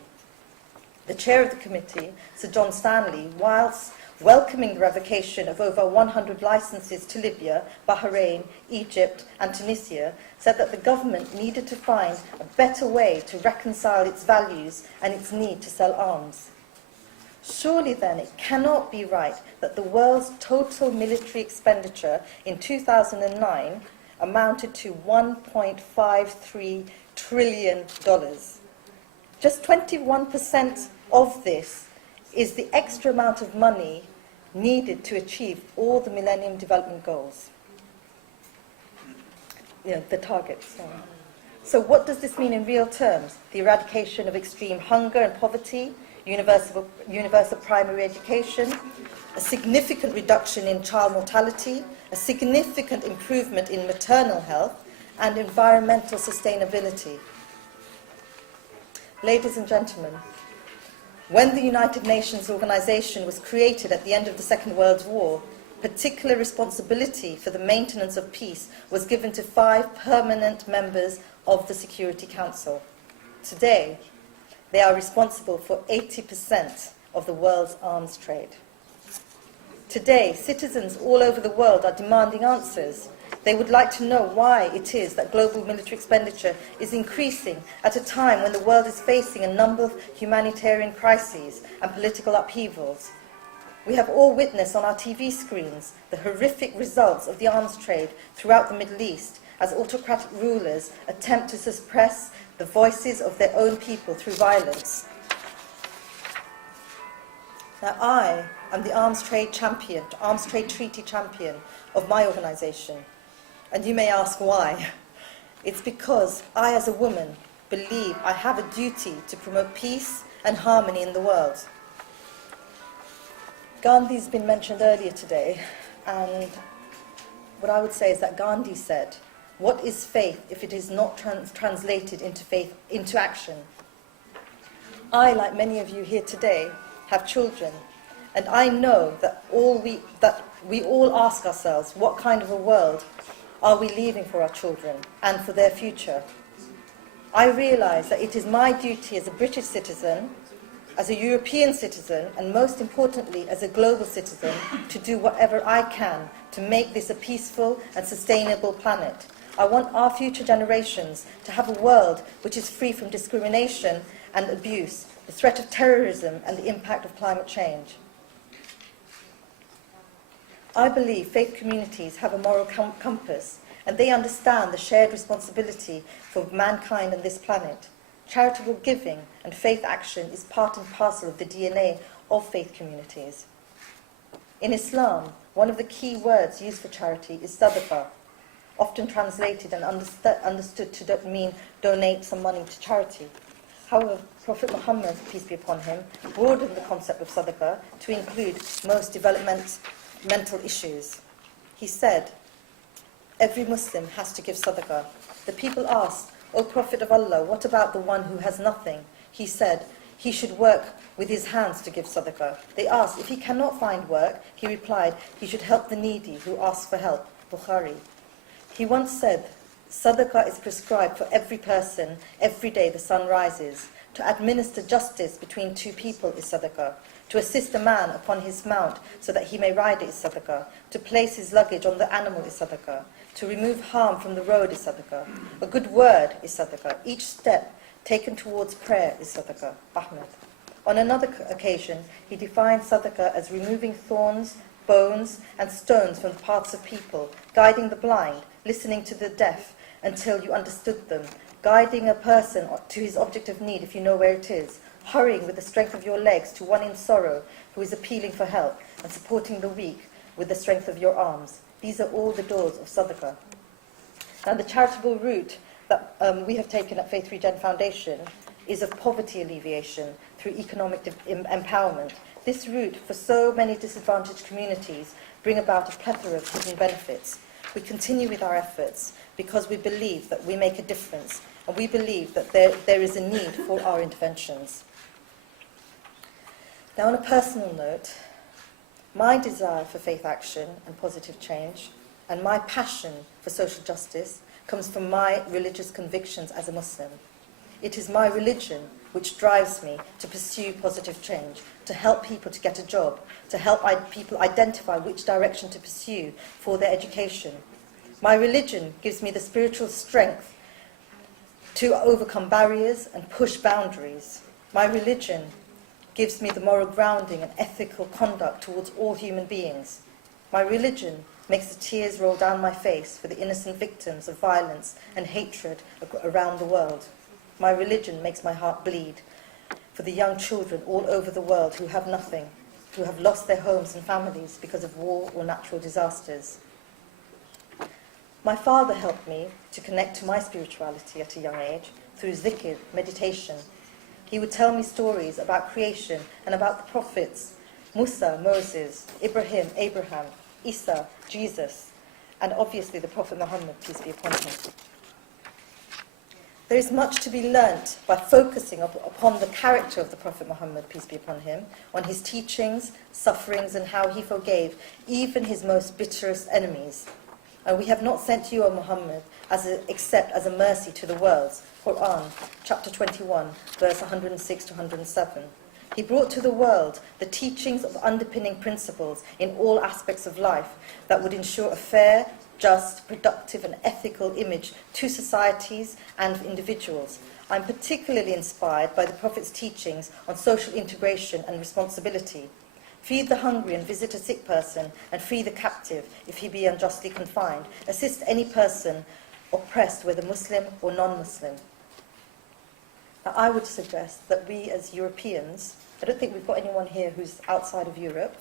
The chair of the committee, Sir John Stanley, whilst welcoming the revocation of over 100 licences to Libya, Bahrain, Egypt and Tunisia, said that the government needed to find a better way to reconcile its values and its need to sell arms. Surely then it cannot be right that the world's total military expenditure in 2009 amounted to $1.53 trillion. Just 21% of this is the extra amount of money needed to achieve all the Millennium Development Goals. The targets. So what does this mean in real terms? The eradication of extreme hunger and poverty, universal primary education, a significant reduction in child mortality, a significant improvement in maternal health, and environmental sustainability. Ladies and gentlemen, when the United Nations organization was created at the end of the Second World War, particular responsibility for the maintenance of peace was given to 5 permanent members of the Security Council. Today, they are responsible for 80% of the world's arms trade. Today, citizens all over the world are demanding answers. They would like to know why it is that global military expenditure is increasing at a time when the world is facing a number of humanitarian crises and political upheavals. We have all witnessed on our TV screens the horrific results of the arms trade throughout the Middle East as autocratic rulers attempt to suppress the voices of their own people through violence. Now, I am the arms trade treaty champion of my organisation. And you may ask why. It's because I, as a woman, believe I have a duty to promote peace and harmony in the world. Gandhi's been mentioned earlier today, and what I would say is that Gandhi said, "What is faith if it is not translated into action?" I, like many of you here today, have children, and I know that we all ask ourselves, what kind of a world are we leaving for our children and for their future? I realise that it is my duty as a British citizen, as a European citizen, and most importantly as a global citizen, to do whatever I can to make this a peaceful and sustainable planet. I want our future generations to have a world which is free from discrimination and abuse, the threat of terrorism and the impact of climate change. I believe faith communities have a moral compass, and they understand the shared responsibility for mankind and this planet. Charitable giving and faith action is part and parcel of the DNA of faith communities. In Islam, one of the key words used for charity is sadaqah, often translated and understood to mean donate some money to charity. However, Prophet Muhammad, peace be upon him, broadened the concept of sadaqah to include most developmental issues. He said, "Every Muslim has to give sadaqah." The people asked, "O Prophet of Allah, what about the one who has nothing?" He said, "He should work with his hands to give sadaqah." They asked, "If he cannot find work," he replied, "he should help the needy who ask for help." Bukhari. He once said, "Sadaqah is prescribed for every person every day the sun rises. To administer justice between two people is sadaqah. To assist a man upon his mount so that he may ride it is sadaqah. To place his luggage on the animal is sadaqah. To remove harm from the road is sadaqah. A good word is sadaqah. Each step taken towards prayer is sadaqah." Ahmed. On another occasion, he defined sadaqah as removing thorns, bones, and stones from the paths of people, guiding the blind, listening to the deaf until you understood them, guiding a person to his object of need if you know where it is, hurrying with the strength of your legs to one in sorrow who is appealing for help, and supporting the weak with the strength of your arms. These are all the doors of sadaqah. Now, the charitable route that we have taken at Faith Regen Foundation is of poverty alleviation through economic empowerment. This route, for so many disadvantaged communities, bring about a plethora of hidden benefits. We continue with our efforts because we believe that we make a difference, and we believe that there is a need for our interventions. Now, on a personal note, my desire for faith action and positive change, and my passion for social justice, comes from my religious convictions as a Muslim. It is my religion which drives me to pursue positive change, to help people to get a job, to help people identify which direction to pursue for their education. My religion gives me the spiritual strength to overcome barriers and push boundaries. My religion gives me the moral grounding and ethical conduct towards all human beings. My religion makes the tears roll down my face for the innocent victims of violence and hatred around the world. My religion makes my heart bleed for the young children all over the world who have nothing, who have lost their homes and families because of war or natural disasters. My father helped me to connect to my spirituality at a young age through zikr, meditation. He would tell me stories about creation and about the prophets, Musa, Moses, Ibrahim, Abraham, Isa, Jesus, and obviously the Prophet Muhammad, peace be upon him. There is much to be learnt by focusing upon the character of the Prophet Muhammad, peace be upon him, on his teachings, sufferings, and how he forgave even his most bitterest enemies. And we have not sent you, O Muhammad, except as a mercy to the worlds. Quran, chapter 21, verse 106 to 107. He brought to the world the teachings of underpinning principles in all aspects of life that would ensure a fair, just, productive and ethical image to societies and individuals. I'm particularly inspired by the Prophet's teachings on social integration and responsibility. Feed the hungry and visit a sick person, and free the captive if he be unjustly confined. Assist any person oppressed, whether Muslim or non-Muslim. Now, I would suggest that we as Europeans, I don't think we've got anyone here who's outside of Europe,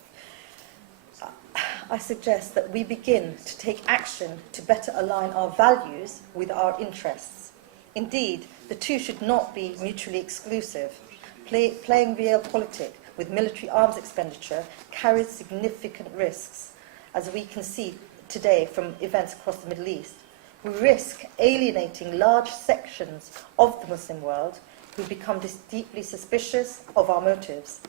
I suggest that we begin to take action to better align our values with our interests. Indeed, the two should not be mutually exclusive. Playing realpolitik with military arms expenditure carries significant risks, as we can see today from events across the Middle East. We risk alienating large sections of the Muslim world who become deeply suspicious of our motives.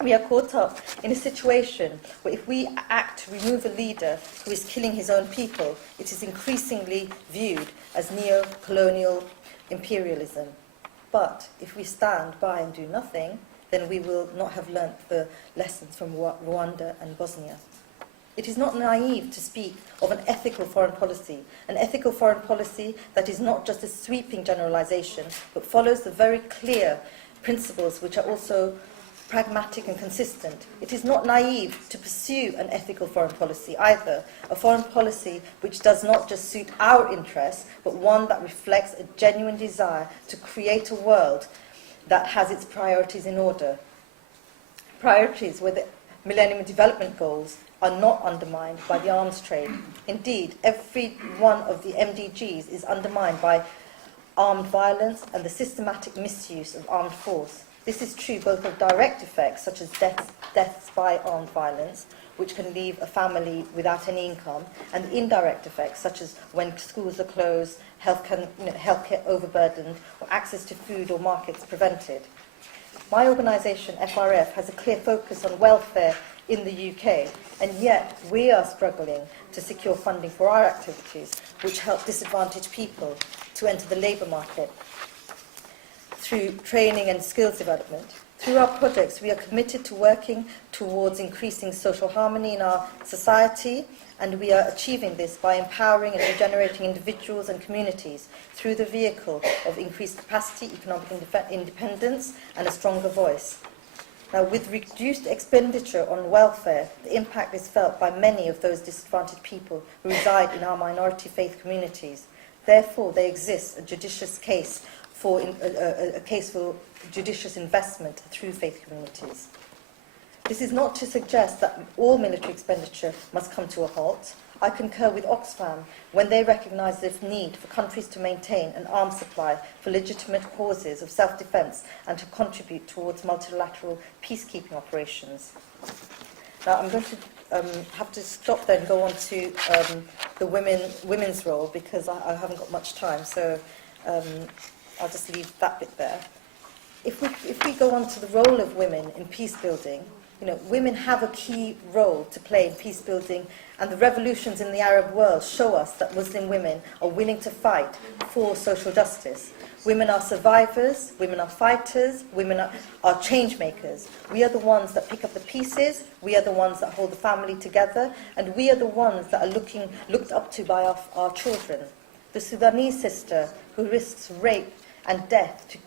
We are caught up in a situation where if we act to remove a leader who is killing his own people, it is increasingly viewed as neo-colonial imperialism. But if we stand by and do nothing, then we will not have learnt the lessons from Rwanda and Bosnia. It is not naive to speak of an ethical foreign policy that is not just a sweeping generalization, but follows the very clear principles which are also pragmatic and consistent. It is not naive to pursue an ethical foreign policy either, a foreign policy which does not just suit our interests, but one that reflects a genuine desire to create a world that has its priorities in order. Priorities where the Millennium Development Goals are not undermined by the arms trade. Indeed, every one of the MDGs is undermined by armed violence and the systematic misuse of armed force. This is true both of direct effects, such as deaths by armed violence, which can leave a family without any income, and indirect effects, such as when schools are closed, healthcare overburdened, or access to food or markets prevented. My organisation, FRF, has a clear focus on welfare in the UK, and yet we are struggling to secure funding for our activities, which help disadvantaged people to enter the labour market through training and skills development. Through our projects, we are committed to working towards increasing social harmony in our society, and we are achieving this by empowering and regenerating individuals and communities through the vehicle of increased capacity, economic independence, and a stronger voice. Now, with reduced expenditure on welfare, the impact is felt by many of those disadvantaged people who reside in our minority faith communities. Therefore, there exists a judicious case for judicious investment through faith communities. This is not to suggest that all military expenditure must come to a halt. I concur with Oxfam when they recognise the need for countries to maintain an arms supply for legitimate causes of self-defence and to contribute towards multilateral peacekeeping operations. Now, I'm going to have to stop there and go on to the women's role, because I haven't got much time, so I'll just leave that bit there. If we go on to the role of women in peace building, women have a key role to play in peace building, and the revolutions in the Arab world show us that Muslim women are willing to fight for social justice. Women are survivors, women are fighters, women are change makers. We are the ones that pick up the pieces, we are the ones that hold the family together, and we are the ones that are looked up to by our children. The Sudanese sister who risks rape and death to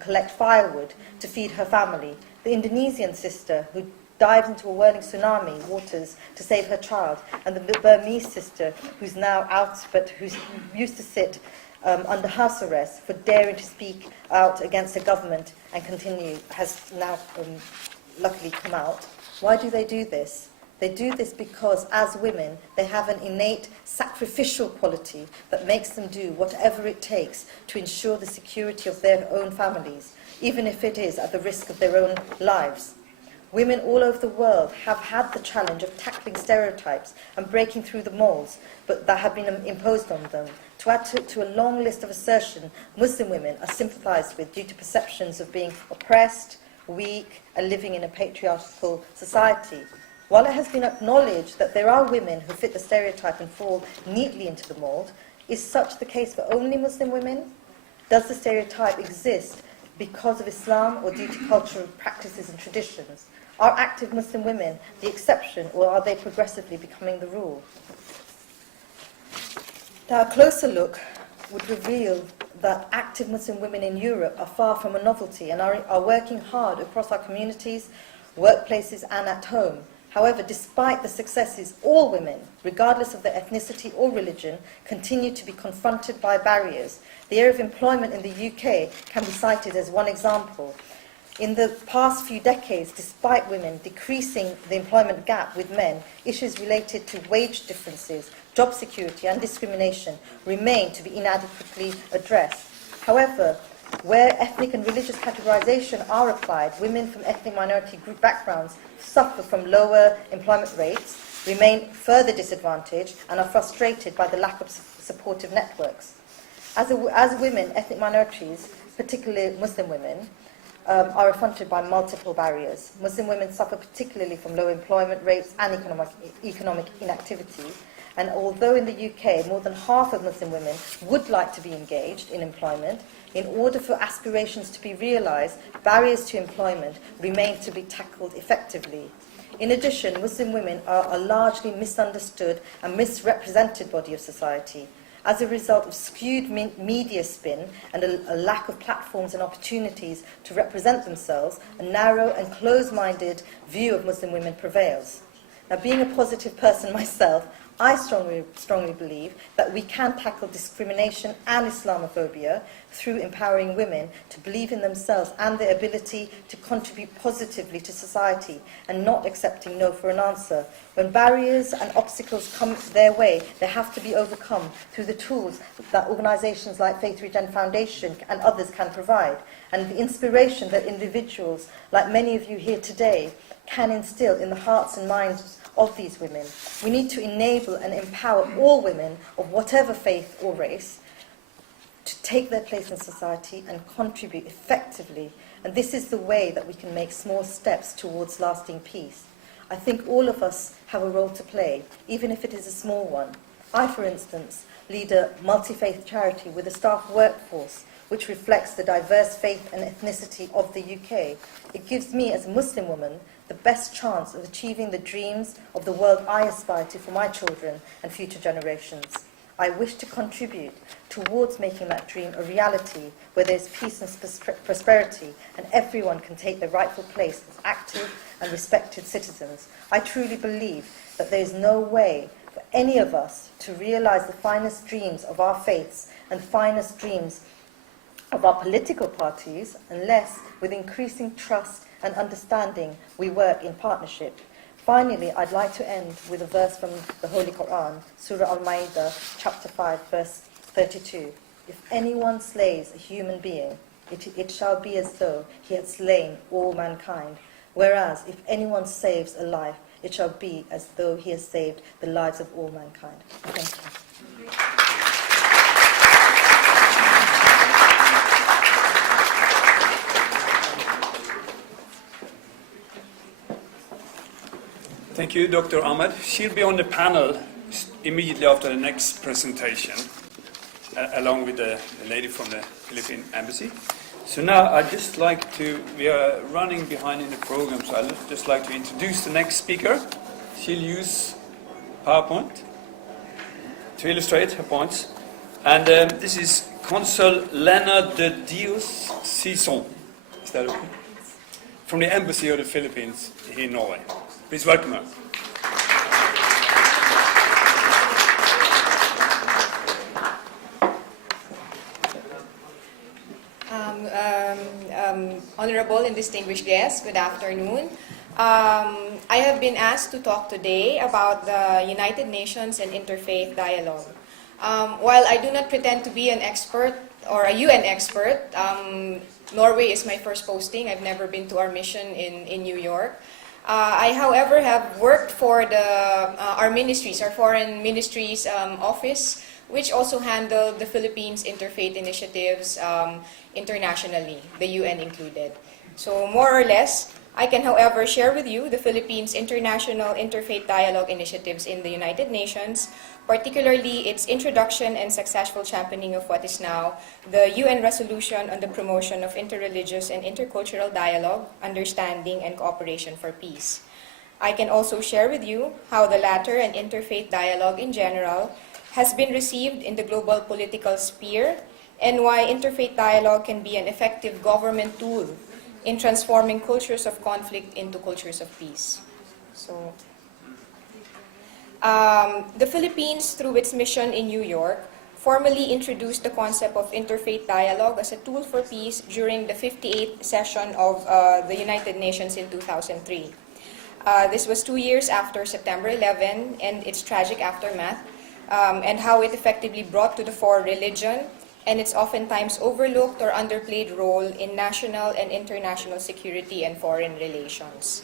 collect firewood to feed her family. The Indonesian sister who dives into a whirling tsunami waters to save her child. And the Burmese sister who's now out, but who used to sit under house arrest for daring to speak out against the government and has now luckily come out. Why do they do this? They do this because, as women, they have an innate sacrificial quality that makes them do whatever it takes to ensure the security of their own families, even if it is at the risk of their own lives. Women all over the world have had the challenge of tackling stereotypes and breaking through the molds that have been imposed on them. To add to a long list of assertion, Muslim women are sympathised with due to perceptions of being oppressed, weak, and living in a patriarchal society. While it has been acknowledged that there are women who fit the stereotype and fall neatly into the mould, is such the case for only Muslim women? Does the stereotype exist because of Islam or due to cultural practices and traditions? Are active Muslim women the exception, or are they progressively becoming the rule? Now, a closer look would reveal that active Muslim women in Europe are far from a novelty and are working hard across our communities, workplaces and at home. However, despite the successes, all women, regardless of their ethnicity or religion, continue to be confronted by barriers. The area of employment in the UK can be cited as one example. In the past few decades, despite women decreasing the employment gap with men, issues related to wage differences, job security and discrimination remain to be inadequately addressed. However, where ethnic and religious categorization are applied, women from ethnic minority group backgrounds suffer from lower employment rates, remain further disadvantaged and are frustrated by the lack of supportive networks. As women, ethnic minorities, particularly Muslim women, are affronted by multiple barriers. Muslim women suffer particularly from low employment rates and economic inactivity. And although in the UK more than half of Muslim women would like to be engaged in employment, in order for aspirations to be realised, barriers to employment remain to be tackled effectively. In addition, Muslim women are a largely misunderstood and misrepresented body of society. As a result of skewed media spin and a lack of platforms and opportunities to represent themselves, a narrow and closed-minded view of Muslim women prevails. Now, being a positive person myself, I strongly believe that we can tackle discrimination and Islamophobia through empowering women to believe in themselves and their ability to contribute positively to society and not accepting no for an answer. When barriers and obstacles come their way, they have to be overcome through the tools that organisations like Faith Regen Foundation and others can provide, and the inspiration that individuals like many of you here today can instill in the hearts and minds of these women. We need to enable and empower all women of whatever faith or race to take their place in society and contribute effectively. And this is the way that we can make small steps towards lasting peace. I think all of us have a role to play, even if it is a small one. I, for instance, lead a multi-faith charity with a staff workforce which reflects the diverse faith and ethnicity of the UK. It gives me, as a Muslim woman, the best chance of achieving the dreams of the world I aspire to for my children and future generations. I wish to contribute towards making that dream a reality where there's peace and prosperity and everyone can take their rightful place as active and respected citizens. I truly believe that there is no way for any of us to realise the finest dreams of our faiths and finest dreams of our political parties unless, with increasing trust and understanding, we work in partnership. Finally, I'd like to end with a verse from the Holy Quran, Surah Al-Ma'idah, chapter 5, verse 32. If anyone slays a human being, it shall be as though he had slain all mankind. Whereas, if anyone saves a life, it shall be as though he has saved the lives of all mankind. Thank you. Thank you, Dr. Ahmed. She'll be on the panel immediately after the next presentation, along with the lady from the Philippine Embassy. So now we are running behind in the program, so I'd just like to introduce the next speaker. She'll use PowerPoint to illustrate her points. And this is Consul Lena de Dios Sison. Is that okay? From the Embassy of the Philippines here in Norway. Please welcome her. Honorable and distinguished guests, good afternoon. I have been asked to talk today about the United Nations and Interfaith Dialogue. While I do not pretend to be an expert or a UN expert, Norway is my first posting. I've never been to our mission in New York. I, however, have worked for our ministries, our foreign ministries office, which also handle the Philippines interfaith initiatives internationally, the UN included. So more or less, I can, however, share with you the Philippines' international interfaith dialogue initiatives in the United Nations, particularly its introduction and successful championing of what is now the UN Resolution on the Promotion of Interreligious and Intercultural Dialogue, Understanding, and Cooperation for Peace. I can also share with you how the latter and interfaith dialogue in general has been received in the global political sphere, and why interfaith dialogue can be an effective government tool in transforming cultures of conflict into cultures of peace. So, the Philippines, through its mission in New York, formally introduced the concept of interfaith dialogue as a tool for peace during the 58th session of the United Nations in 2003. This was 2 years after September 11 and its tragic aftermath, and how it effectively brought to the fore religion and its oftentimes overlooked or underplayed role in national and international security and foreign relations.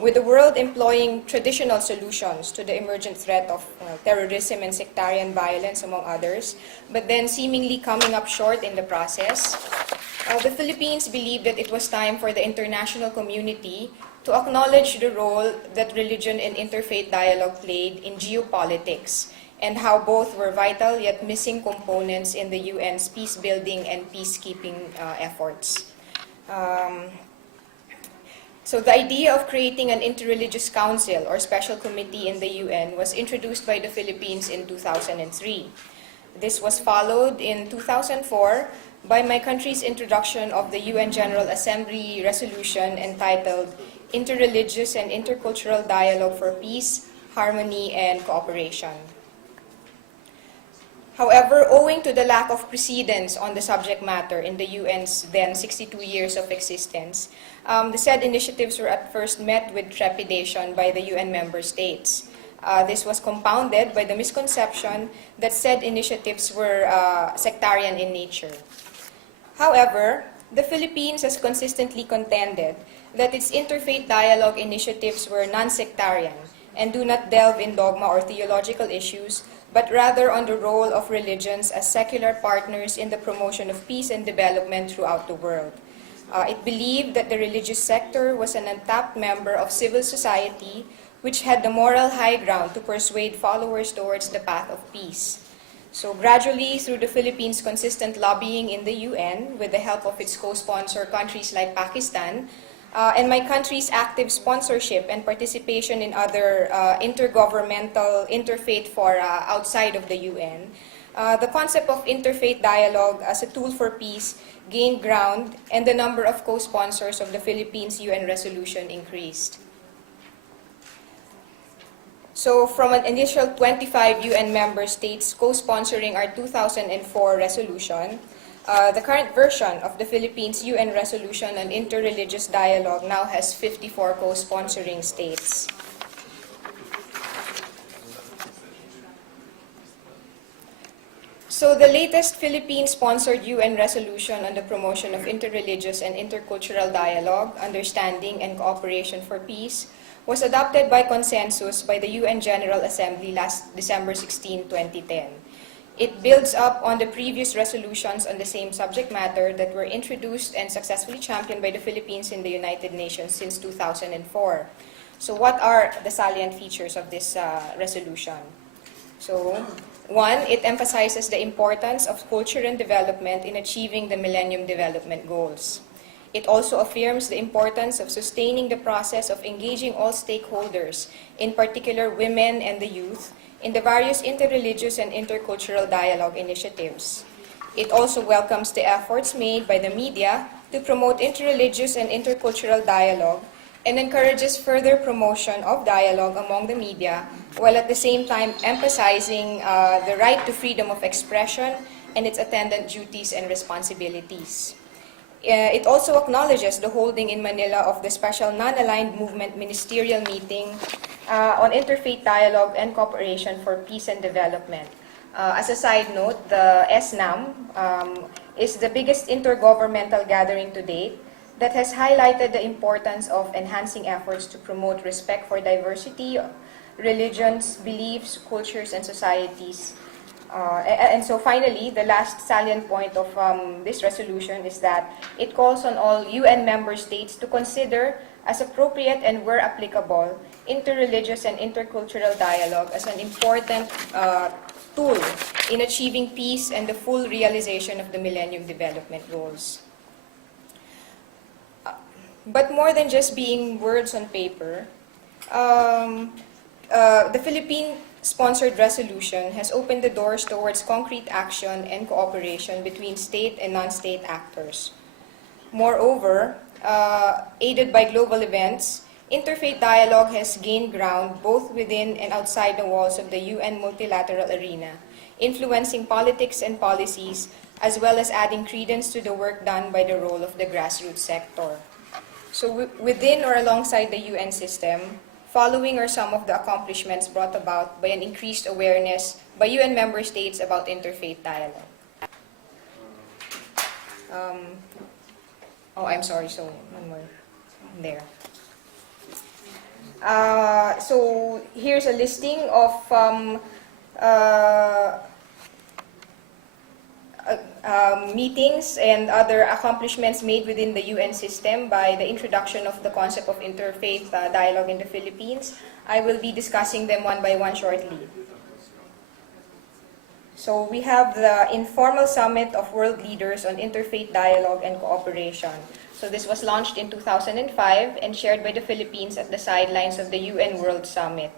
With the world employing traditional solutions to the emergent threat of terrorism and sectarian violence, among others, but then seemingly coming up short in the process, the Philippines believed that it was time for the international community to acknowledge the role that religion and interfaith dialogue played in geopolitics, and how both were vital yet missing components in the UN's peace-building and peacekeeping efforts. So the idea of creating an interreligious council or special committee in the UN was introduced by the Philippines in 2003. This was followed in 2004 by my country's introduction of the UN General Assembly resolution entitled Interreligious and Intercultural Dialogue for Peace, Harmony, and Cooperation. However, owing to the lack of precedence on the subject matter in the UN's then 62 years of existence, the said initiatives were at first met with trepidation by the UN member states. This was compounded by the misconception that said initiatives were sectarian in nature. However, the Philippines has consistently contended that its interfaith dialogue initiatives were non-sectarian and do not delve in dogma or theological issues, but rather on the role of religions as secular partners in the promotion of peace and development throughout the world. It believed that the religious sector was an untapped member of civil society which had the moral high ground to persuade followers towards the path of peace. So gradually, through the Philippines' consistent lobbying in the UN, with the help of its co-sponsor countries like Pakistan, and my country's active sponsorship and participation in other intergovernmental interfaith fora outside of the UN, the concept of interfaith dialogue as a tool for peace gained ground, and the number of co-sponsors of the Philippines UN resolution increased. So from an initial 25 UN member states co-sponsoring our 2004 resolution, the current version of the Philippines UN resolution on interreligious dialogue now has 54 co-sponsoring states. So the latest Philippine-sponsored UN resolution on the promotion of interreligious and intercultural dialogue, understanding, and cooperation for peace was adopted by consensus by the UN General Assembly last December 16, 2010. It builds up on the previous resolutions on the same subject matter that were introduced and successfully championed by the Philippines in the United Nations since 2004. So what are the salient features of this resolution? So, one, it emphasizes the importance of culture and development in achieving the Millennium Development Goals. It also affirms the importance of sustaining the process of engaging all stakeholders, in particular women and the youth, in the various interreligious and intercultural dialogue initiatives. It also welcomes the efforts made by the media to promote interreligious and intercultural dialogue and encourages further promotion of dialogue among the media, while at the same time emphasizing the right to freedom of expression and its attendant duties and responsibilities. It also acknowledges the holding in Manila of the special non-aligned movement ministerial meeting on interfaith dialogue and cooperation for peace and development. As a side note, the SNAM is the biggest intergovernmental gathering to date that has highlighted the importance of enhancing efforts to promote respect for diversity, religions, beliefs, cultures, and societies. And so finally, the last salient point of this resolution is that it calls on all UN member states to consider as appropriate and where applicable, interreligious and intercultural dialogue as an important tool in achieving peace and the full realization of the Millennium Development Goals. But more than just being words on paper, the sponsored resolution has opened the doors towards concrete action and cooperation between state and non-state actors. Moreover, aided by global events, interfaith dialogue has gained ground both within and outside the walls of the UN multilateral arena, influencing politics and policies, as well as adding credence to the work done by the role of the grassroots sector. So within or alongside the UN system, following are some of the accomplishments brought about by an increased awareness by UN member states about interfaith dialogue. I'm sorry, so one more there. So here's a listing of meetings and other accomplishments made within the UN system by the introduction of the concept of interfaith dialogue in the Philippines. I will be discussing them one by one shortly. So we have the Informal Summit of World Leaders on Interfaith Dialogue and Cooperation. So this was launched in 2005 and shared by the Philippines at the sidelines of the UN World Summit.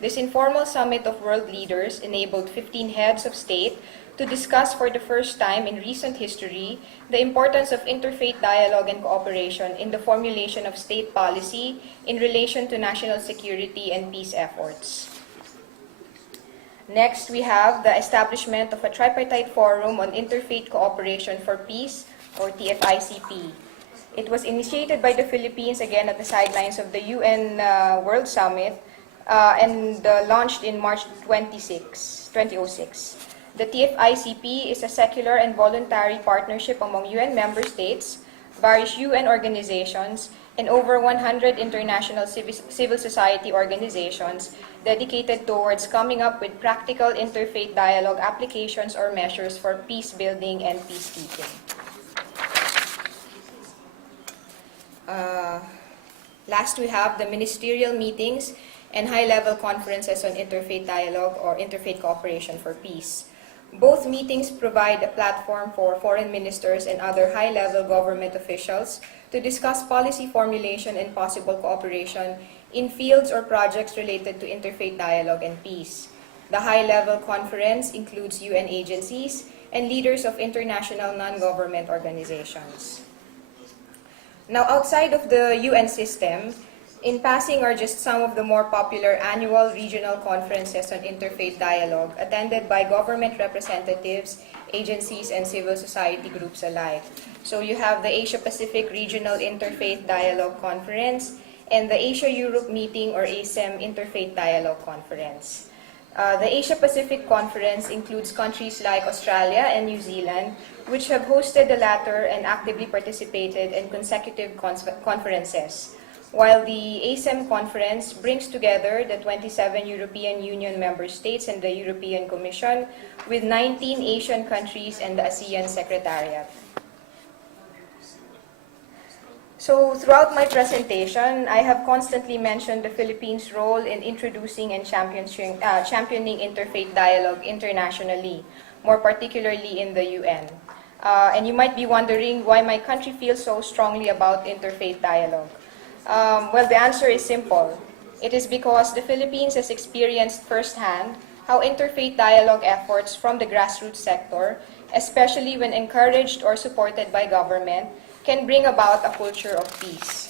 This Informal Summit of World Leaders enabled 15 heads of state to discuss for the first time in recent history the importance of interfaith dialogue and cooperation in the formulation of state policy in relation to national security and peace efforts. Next, we have the establishment of a tripartite forum on interfaith cooperation for peace, or TFICP. It was initiated by the Philippines, again at the sidelines of the UN World Summit, and launched in March 2006. The TFICP is a secular and voluntary partnership among UN member states, various UN organizations, and over 100 international civil society organizations dedicated towards coming up with practical interfaith dialogue applications or measures for peace building and peacekeeping. Last, we have the ministerial meetings and high-level conferences on interfaith dialogue or interfaith cooperation for peace. Both meetings provide a platform for foreign ministers and other high-level government officials to discuss policy formulation and possible cooperation in fields or projects related to interfaith dialogue and peace. The high-level conference includes UN agencies and leaders of international non-government organizations. Now, outside of the UN system, in passing are just some of the more popular annual regional conferences on interfaith dialogue attended by government representatives, agencies, and civil society groups alike. So you have the Asia-Pacific Regional Interfaith Dialogue Conference and the Asia-Europe Meeting or ASEM Interfaith Dialogue Conference. The Asia-Pacific Conference includes countries like Australia and New Zealand, which have hosted the latter and actively participated in consecutive conferences, while the ASEM Conference brings together the 27 European Union member states and the European Commission with 19 Asian countries and the ASEAN Secretariat. So throughout my presentation, I have constantly mentioned the Philippines' role in introducing and championing interfaith dialogue internationally, more particularly in the UN. And you might be wondering why my country feels so strongly about interfaith dialogue. Well, the answer is simple. It is because the Philippines has experienced firsthand how interfaith dialogue efforts from the grassroots sector, especially when encouraged or supported by government, can bring about a culture of peace.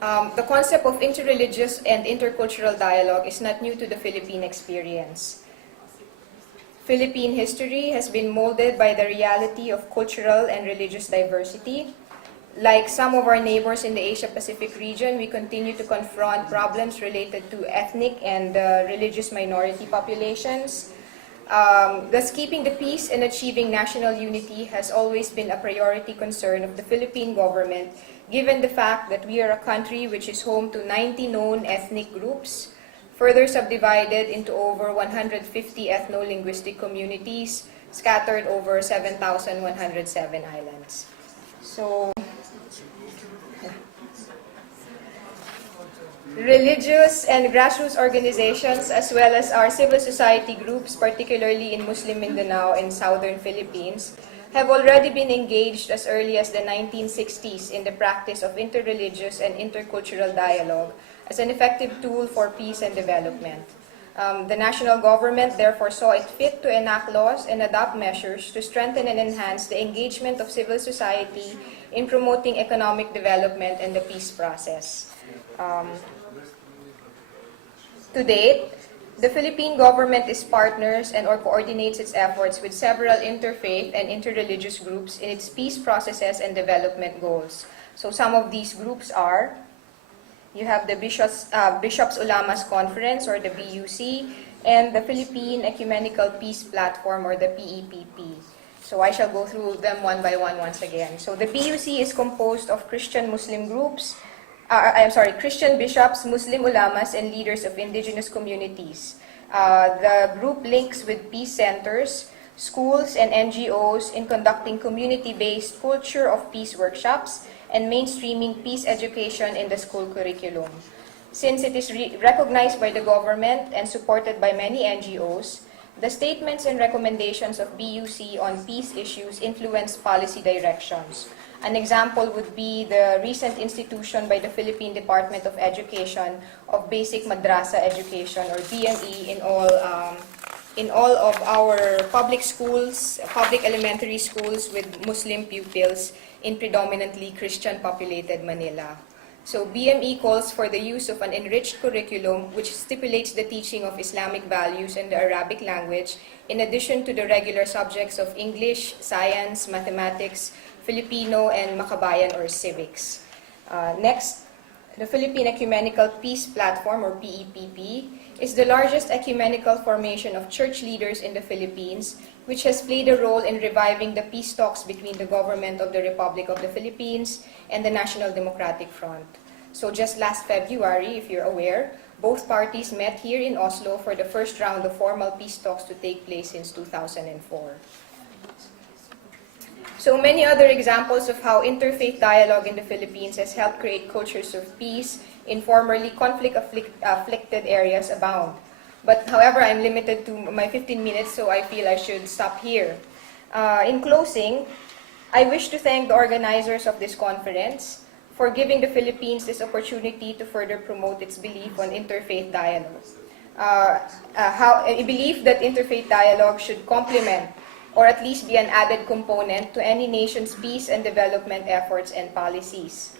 The concept of interreligious and intercultural dialogue is not new to the Philippine experience. Philippine history has been molded by the reality of cultural and religious diversity. Like some of our neighbors in the Asia-Pacific region, we continue to confront problems related to ethnic and religious minority populations. Thus, keeping the peace and achieving national unity has always been a priority concern of the Philippine government, given the fact that we are a country which is home to 90 known ethnic groups, further subdivided into over 150 ethno-linguistic communities scattered over 7,107 islands. So, religious and grassroots organizations, as well as our civil society groups, particularly in Muslim Mindanao and southern Philippines, have already been engaged as early as the 1960s in the practice of interreligious and intercultural dialogue as an effective tool for peace and development. The national government therefore saw it fit to enact laws and adopt measures to strengthen and enhance the engagement of civil society in promoting economic development and the peace process. To date, the Philippine government is partners and or coordinates its efforts with several interfaith and interreligious groups in its peace processes and development goals. So some of these groups are, you have the Bishops Ulamas Conference, or the BUC, and the Philippine Ecumenical Peace Platform, or the PEPP. So I shall go through them one by one once again. So the BUC is composed of Christian bishops, Muslim ulamas, and leaders of indigenous communities. The group links with peace centers, schools, and NGOs in conducting community-based culture of peace workshops and mainstreaming peace education in the school curriculum. Since it is recognized by the government and supported by many NGOs, the statements and recommendations of BUC on peace issues influence policy directions. An example would be the recent institution by the Philippine Department of Education of Basic Madrasa Education, or BME, in all of our public schools, public elementary schools with Muslim pupils in predominantly Christian-populated Manila. So BME calls for the use of an enriched curriculum which stipulates the teaching of Islamic values and the Arabic language, in addition to the regular subjects of English, science, mathematics, Filipino, and Makabayan or civics. Next, the Philippine Ecumenical Peace Platform, or PEPP, is the largest ecumenical formation of church leaders in the Philippines, which has played a role in reviving the peace talks between the government of the Republic of the Philippines and the National Democratic Front. So just last February, if you're aware, both parties met here in Oslo for the first round of formal peace talks to take place since 2004. So many other examples of how interfaith dialogue in the Philippines has helped create cultures of peace in formerly conflict-afflicted areas abound. But however, I'm limited to my 15 minutes, so I feel I should stop here. In closing, I wish to thank the organizers of this conference for giving the Philippines this opportunity to further promote its belief on interfaith dialogue. I believe that interfaith dialogue should complement or at least be an added component to any nation's peace and development efforts and policies.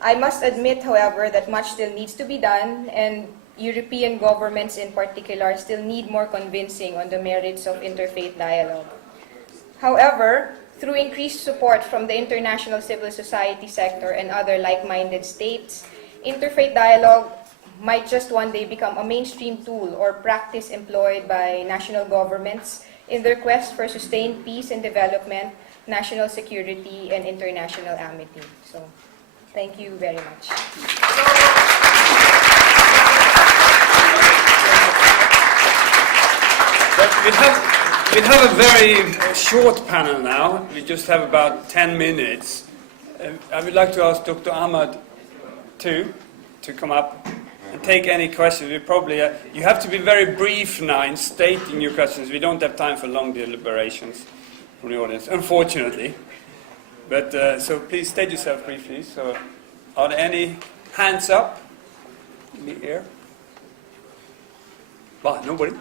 I must admit, however, that much still needs to be done, and European governments in particular still need more convincing on the merits of interfaith dialogue. However, through increased support from the international civil society sector and other like-minded states, interfaith dialogue might just one day become a mainstream tool or practice employed by national governments in their quest for sustained peace and development, national security, and international amity. So, thank you very much. We have a very short panel now. We just have about 10 minutes. I would like to ask Dr. Ahmad too to come up and take any questions. We probably you have to be very brief now in stating your questions. We don't have time for long deliberations from the audience, unfortunately. But so please state yourself briefly. So, are there any hands up in the air? Well, nobody.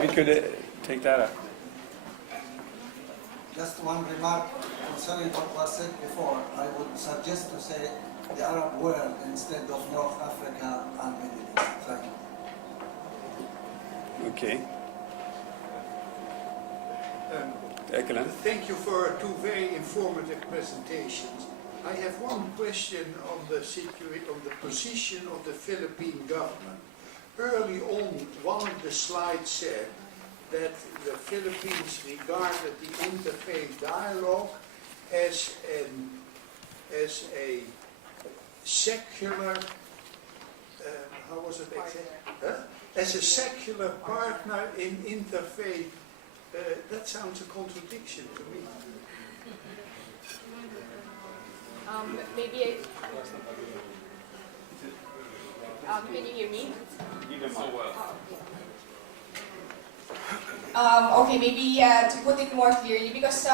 We could take that up. Just one remark concerning what was said before. I would suggest to say the Arab world instead of North Africa and Middle East. Thank you. Okay. Excellent. Thank you for two very informative presentations. I have one question on the position of the Philippine government. Early on, one of the slides said that the Philippines regarded the interfaith dialogue as a secular, how was it exactly? As a secular partner in interfaith. That sounds a contradiction to me. Maybe can you hear me? Okay, maybe to put it more clearly, because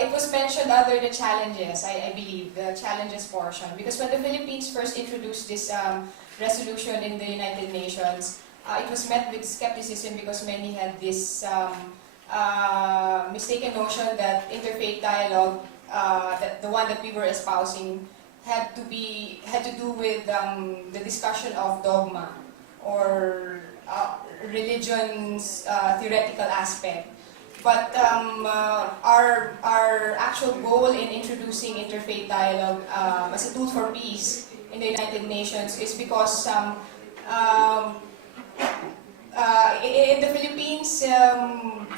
it was mentioned under the challenges, I believe, the challenges portion. Because when the Philippines first introduced this resolution in the United Nations, it was met with skepticism because many had this mistaken notion that interfaith dialogue, that the one that we were espousing, had to do with the discussion of dogma or religion's theoretical aspect. But our actual goal in introducing interfaith dialogue as a tool for peace in the United Nations is because in the Philippines,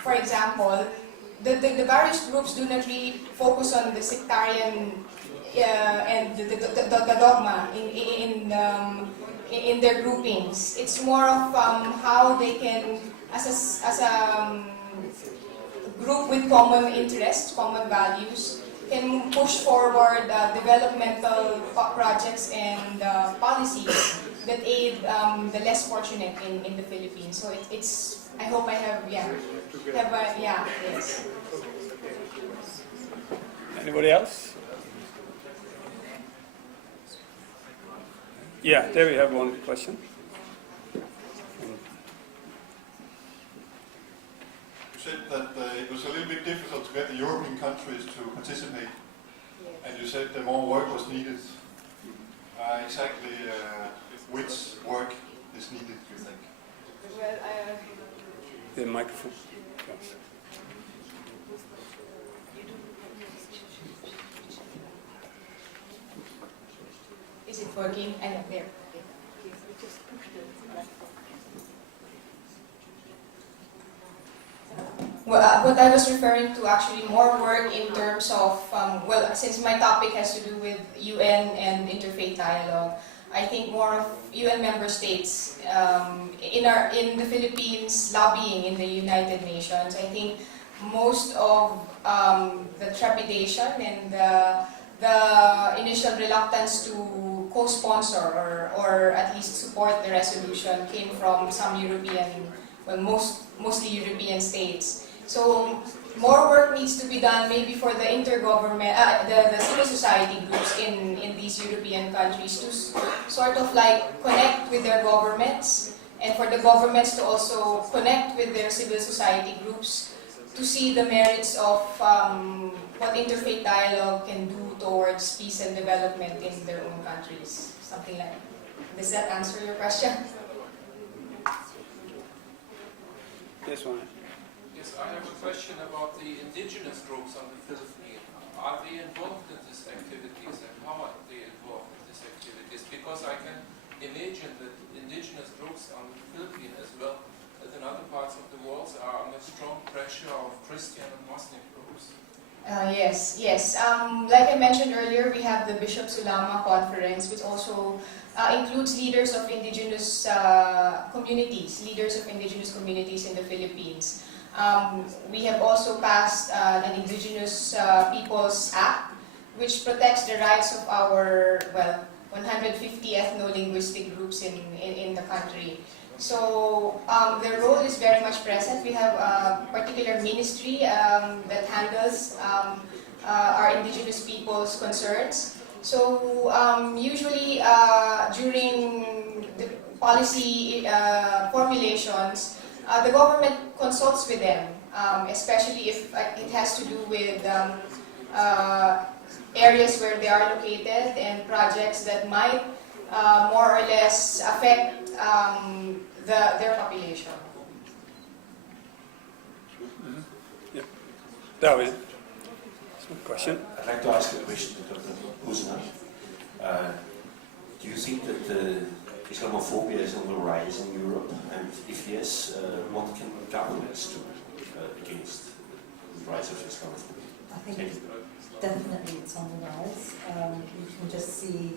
for example, the various groups do not really focus on the sectarian and the dogma in their groupings. It's more of how they can, as a group with common interests, common values, can push forward developmental projects and policies that aid the less fortunate in the Philippines. So it's. I hope I have yes. Anybody else? Yeah, there we have one question. You said that it was a little bit difficult to get the European countries to participate, and you said that more work was needed. Exactly which work is needed, do you think? Well, The microphone. Yes. is it working? I know, there. Well, what I was referring to actually more work in terms of, well, since my topic has to do with UN and interfaith dialogue, I think more of UN member states in the Philippines lobbying in the United Nations. I think most of the trepidation and the initial reluctance to co-sponsor or at least support the resolution came from some European, well, mostly European states. So more work needs to be done maybe for the intergovernment, the civil society groups in these European countries to sort of like connect with their governments, and for the governments to also connect with their civil society groups to see the merits of what interfaith dialogue can do towards peace and development in their own countries. Something like that. Does that answer your question? This one. Yes, I have a question about the indigenous groups on the Philippines. Are they involved in these activities, and how are they involved in these activities? Because I can imagine that indigenous groups on the Philippines, as well as in other parts of the world, are under strong pressure of Christian and Muslim groups. Yes. Like I mentioned earlier, we have the Bishop Sulama Conference, which also includes leaders of indigenous communities in the Philippines. We have also passed an Indigenous Peoples Act, which protects the rights of our, 150 ethno-linguistic groups in the country. So their role is very much present. We have a particular ministry that handles our indigenous people's concerns. So usually during the policy formulations, the government consults with them, especially if it has to do with areas where they are located and projects that might more or less affect their population. Yeah. David, question. I'd like to ask a question to Dr. Husna. Do you think that Islamophobia is on the rise in Europe? And if yes, what can governments do against the rise of Islamophobia? I think definitely it's on the rise. You can just see,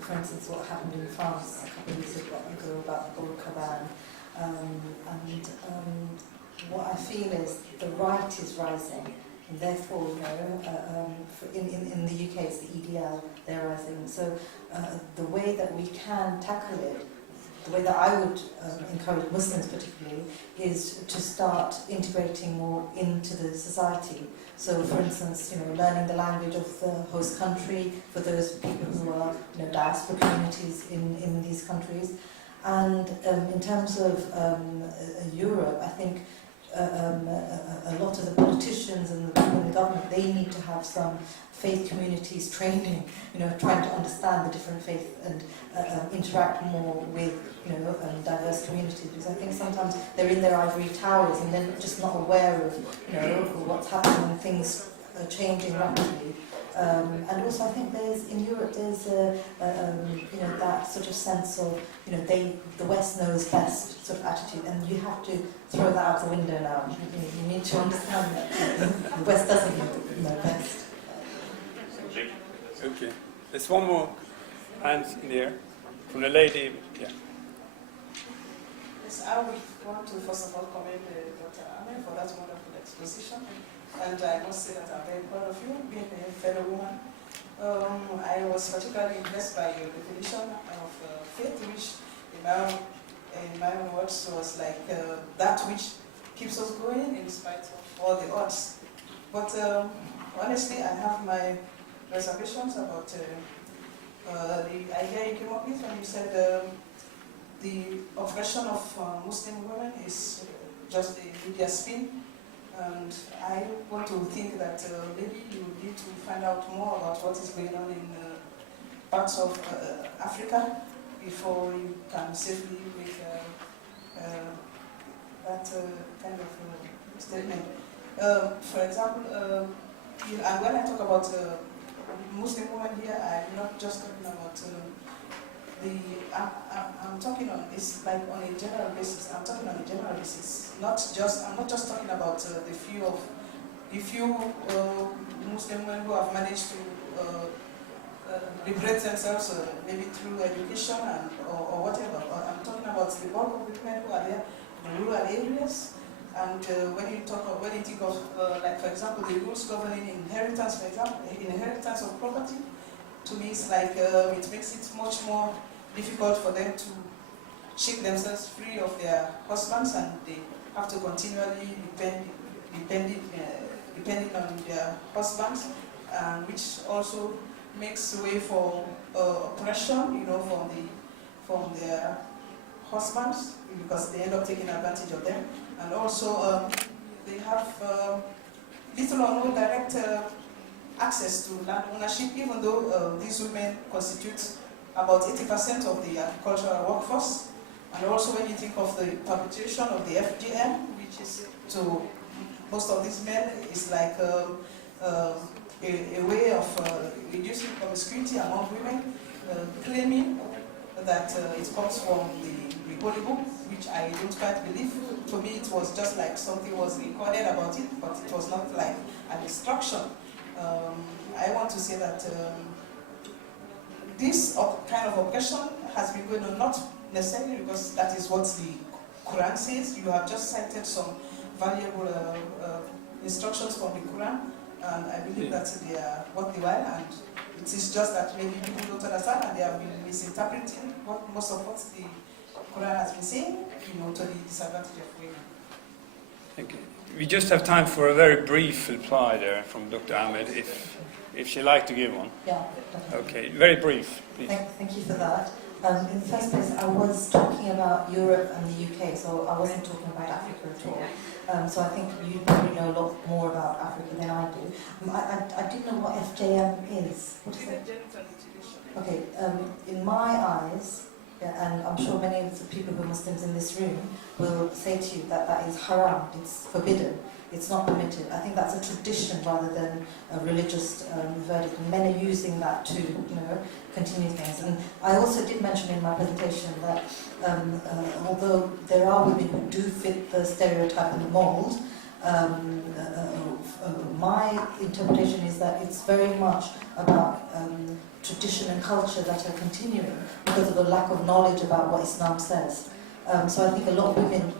for instance, what happened in France a couple of years ago about the burqa ban. And what I feel is the right is rising. And therefore, in the UK it's the EDL, they're rising. So the way that we can tackle it, the way that I would encourage Muslims particularly is to start integrating more into the society. So, for instance, learning the language of the host country for those people who are, diaspora communities in these countries. And in terms of Europe, I think a lot of the politicians and the people in the government, they need to have some faith communities training, trying to understand the different faith and interact more with, diverse communities. Because I think sometimes they're in their ivory towers and they're just not aware of, what's happening and things are changing rapidly. And also, I think in Europe there's that sort of sense of, the West knows best sort of attitude, and you have to throw that out the window now. You need to understand that the West doesn't know best. Okay. There's one more hand in there from the lady. Yeah. Yes, I would want to first of all commend Dr. Ahmed for that wonderful exposition. And I must say that I'm very proud of you, being a fellow woman. I was particularly impressed by your definition of faith, which in my own words was like that which keeps us going in spite of all the odds. But honestly, I have my reservations about the idea you came up with when you said the oppression of Muslim women is just a media spin. And I want to think that maybe you need to find out more about what is going on in parts of Africa before you can safely make that kind of statement. For example, and when I talk about Muslim women here, I'm not just talking about I'm talking on, it's like on a general basis. I'm talking on a general basis. I'm not just talking about the few Muslim women who have managed to liberate themselves, maybe through education or whatever. I'm talking about the bulk of the women who are there in rural areas. And when you think of, like for example, the rules governing inheritance, for example, inheritance of property, to me it's like it makes it much more difficult for them to shake themselves free of their husbands, and they have to continually depending on their husbands, which also makes way for oppression, from their husbands, because they end up taking advantage of them, and also they have little or no direct access to land ownership, even though these women constitute about 80% of the agricultural workforce. And also when you think of the perpetuation of the FGM, which is to most of these men, is like a way of reducing promiscuity among women, claiming that it comes from the Holy Book, which I don't quite believe. For me, it was just like something was recorded about it, but it was not like an instruction. I want to say that this kind of oppression has been going on, not necessarily because that is what the Quran says. You have just cited some valuable instructions from the Quran, and I believe that they are what they were, and it is just that maybe people don't understand and they have been misinterpreting most of what the Quran has been saying, to the disadvantage of women. Thank you. We just have time for a very brief reply there from Dr. Ahmed, if she'd like to give one. Yeah. Okay, very brief, please. Thank you for that. In the first place, I was talking about Europe and the UK, so I wasn't talking about Africa at all. So I think you probably know a lot more about Africa than I do. I didn't know what FJM is. What is it? Okay, in my eyes, and I'm sure many of the people who are Muslims in this room will say to you that that is haram, it's forbidden, it's not permitted. I think that's a tradition rather than a religious verdict. And men are using that to, continue things. And I also did mention in my presentation that although there are women who do fit the stereotype and the mold, my interpretation is that it's very much about tradition and culture that are continuing because of the lack of knowledge about what Islam says. So I think a lot of women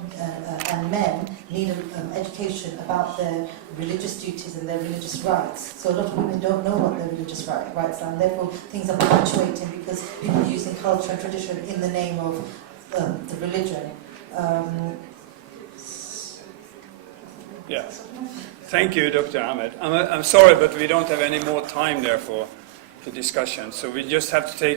and men need education about their religious duties and their religious rights. So a lot of women don't know what their religious rights are, and therefore things are perpetuating because people are using culture and tradition in the name of the religion. Yeah. Thank you, Dr. Ahmed. I'm sorry, but we don't have any more time there for the discussion, so we just have to take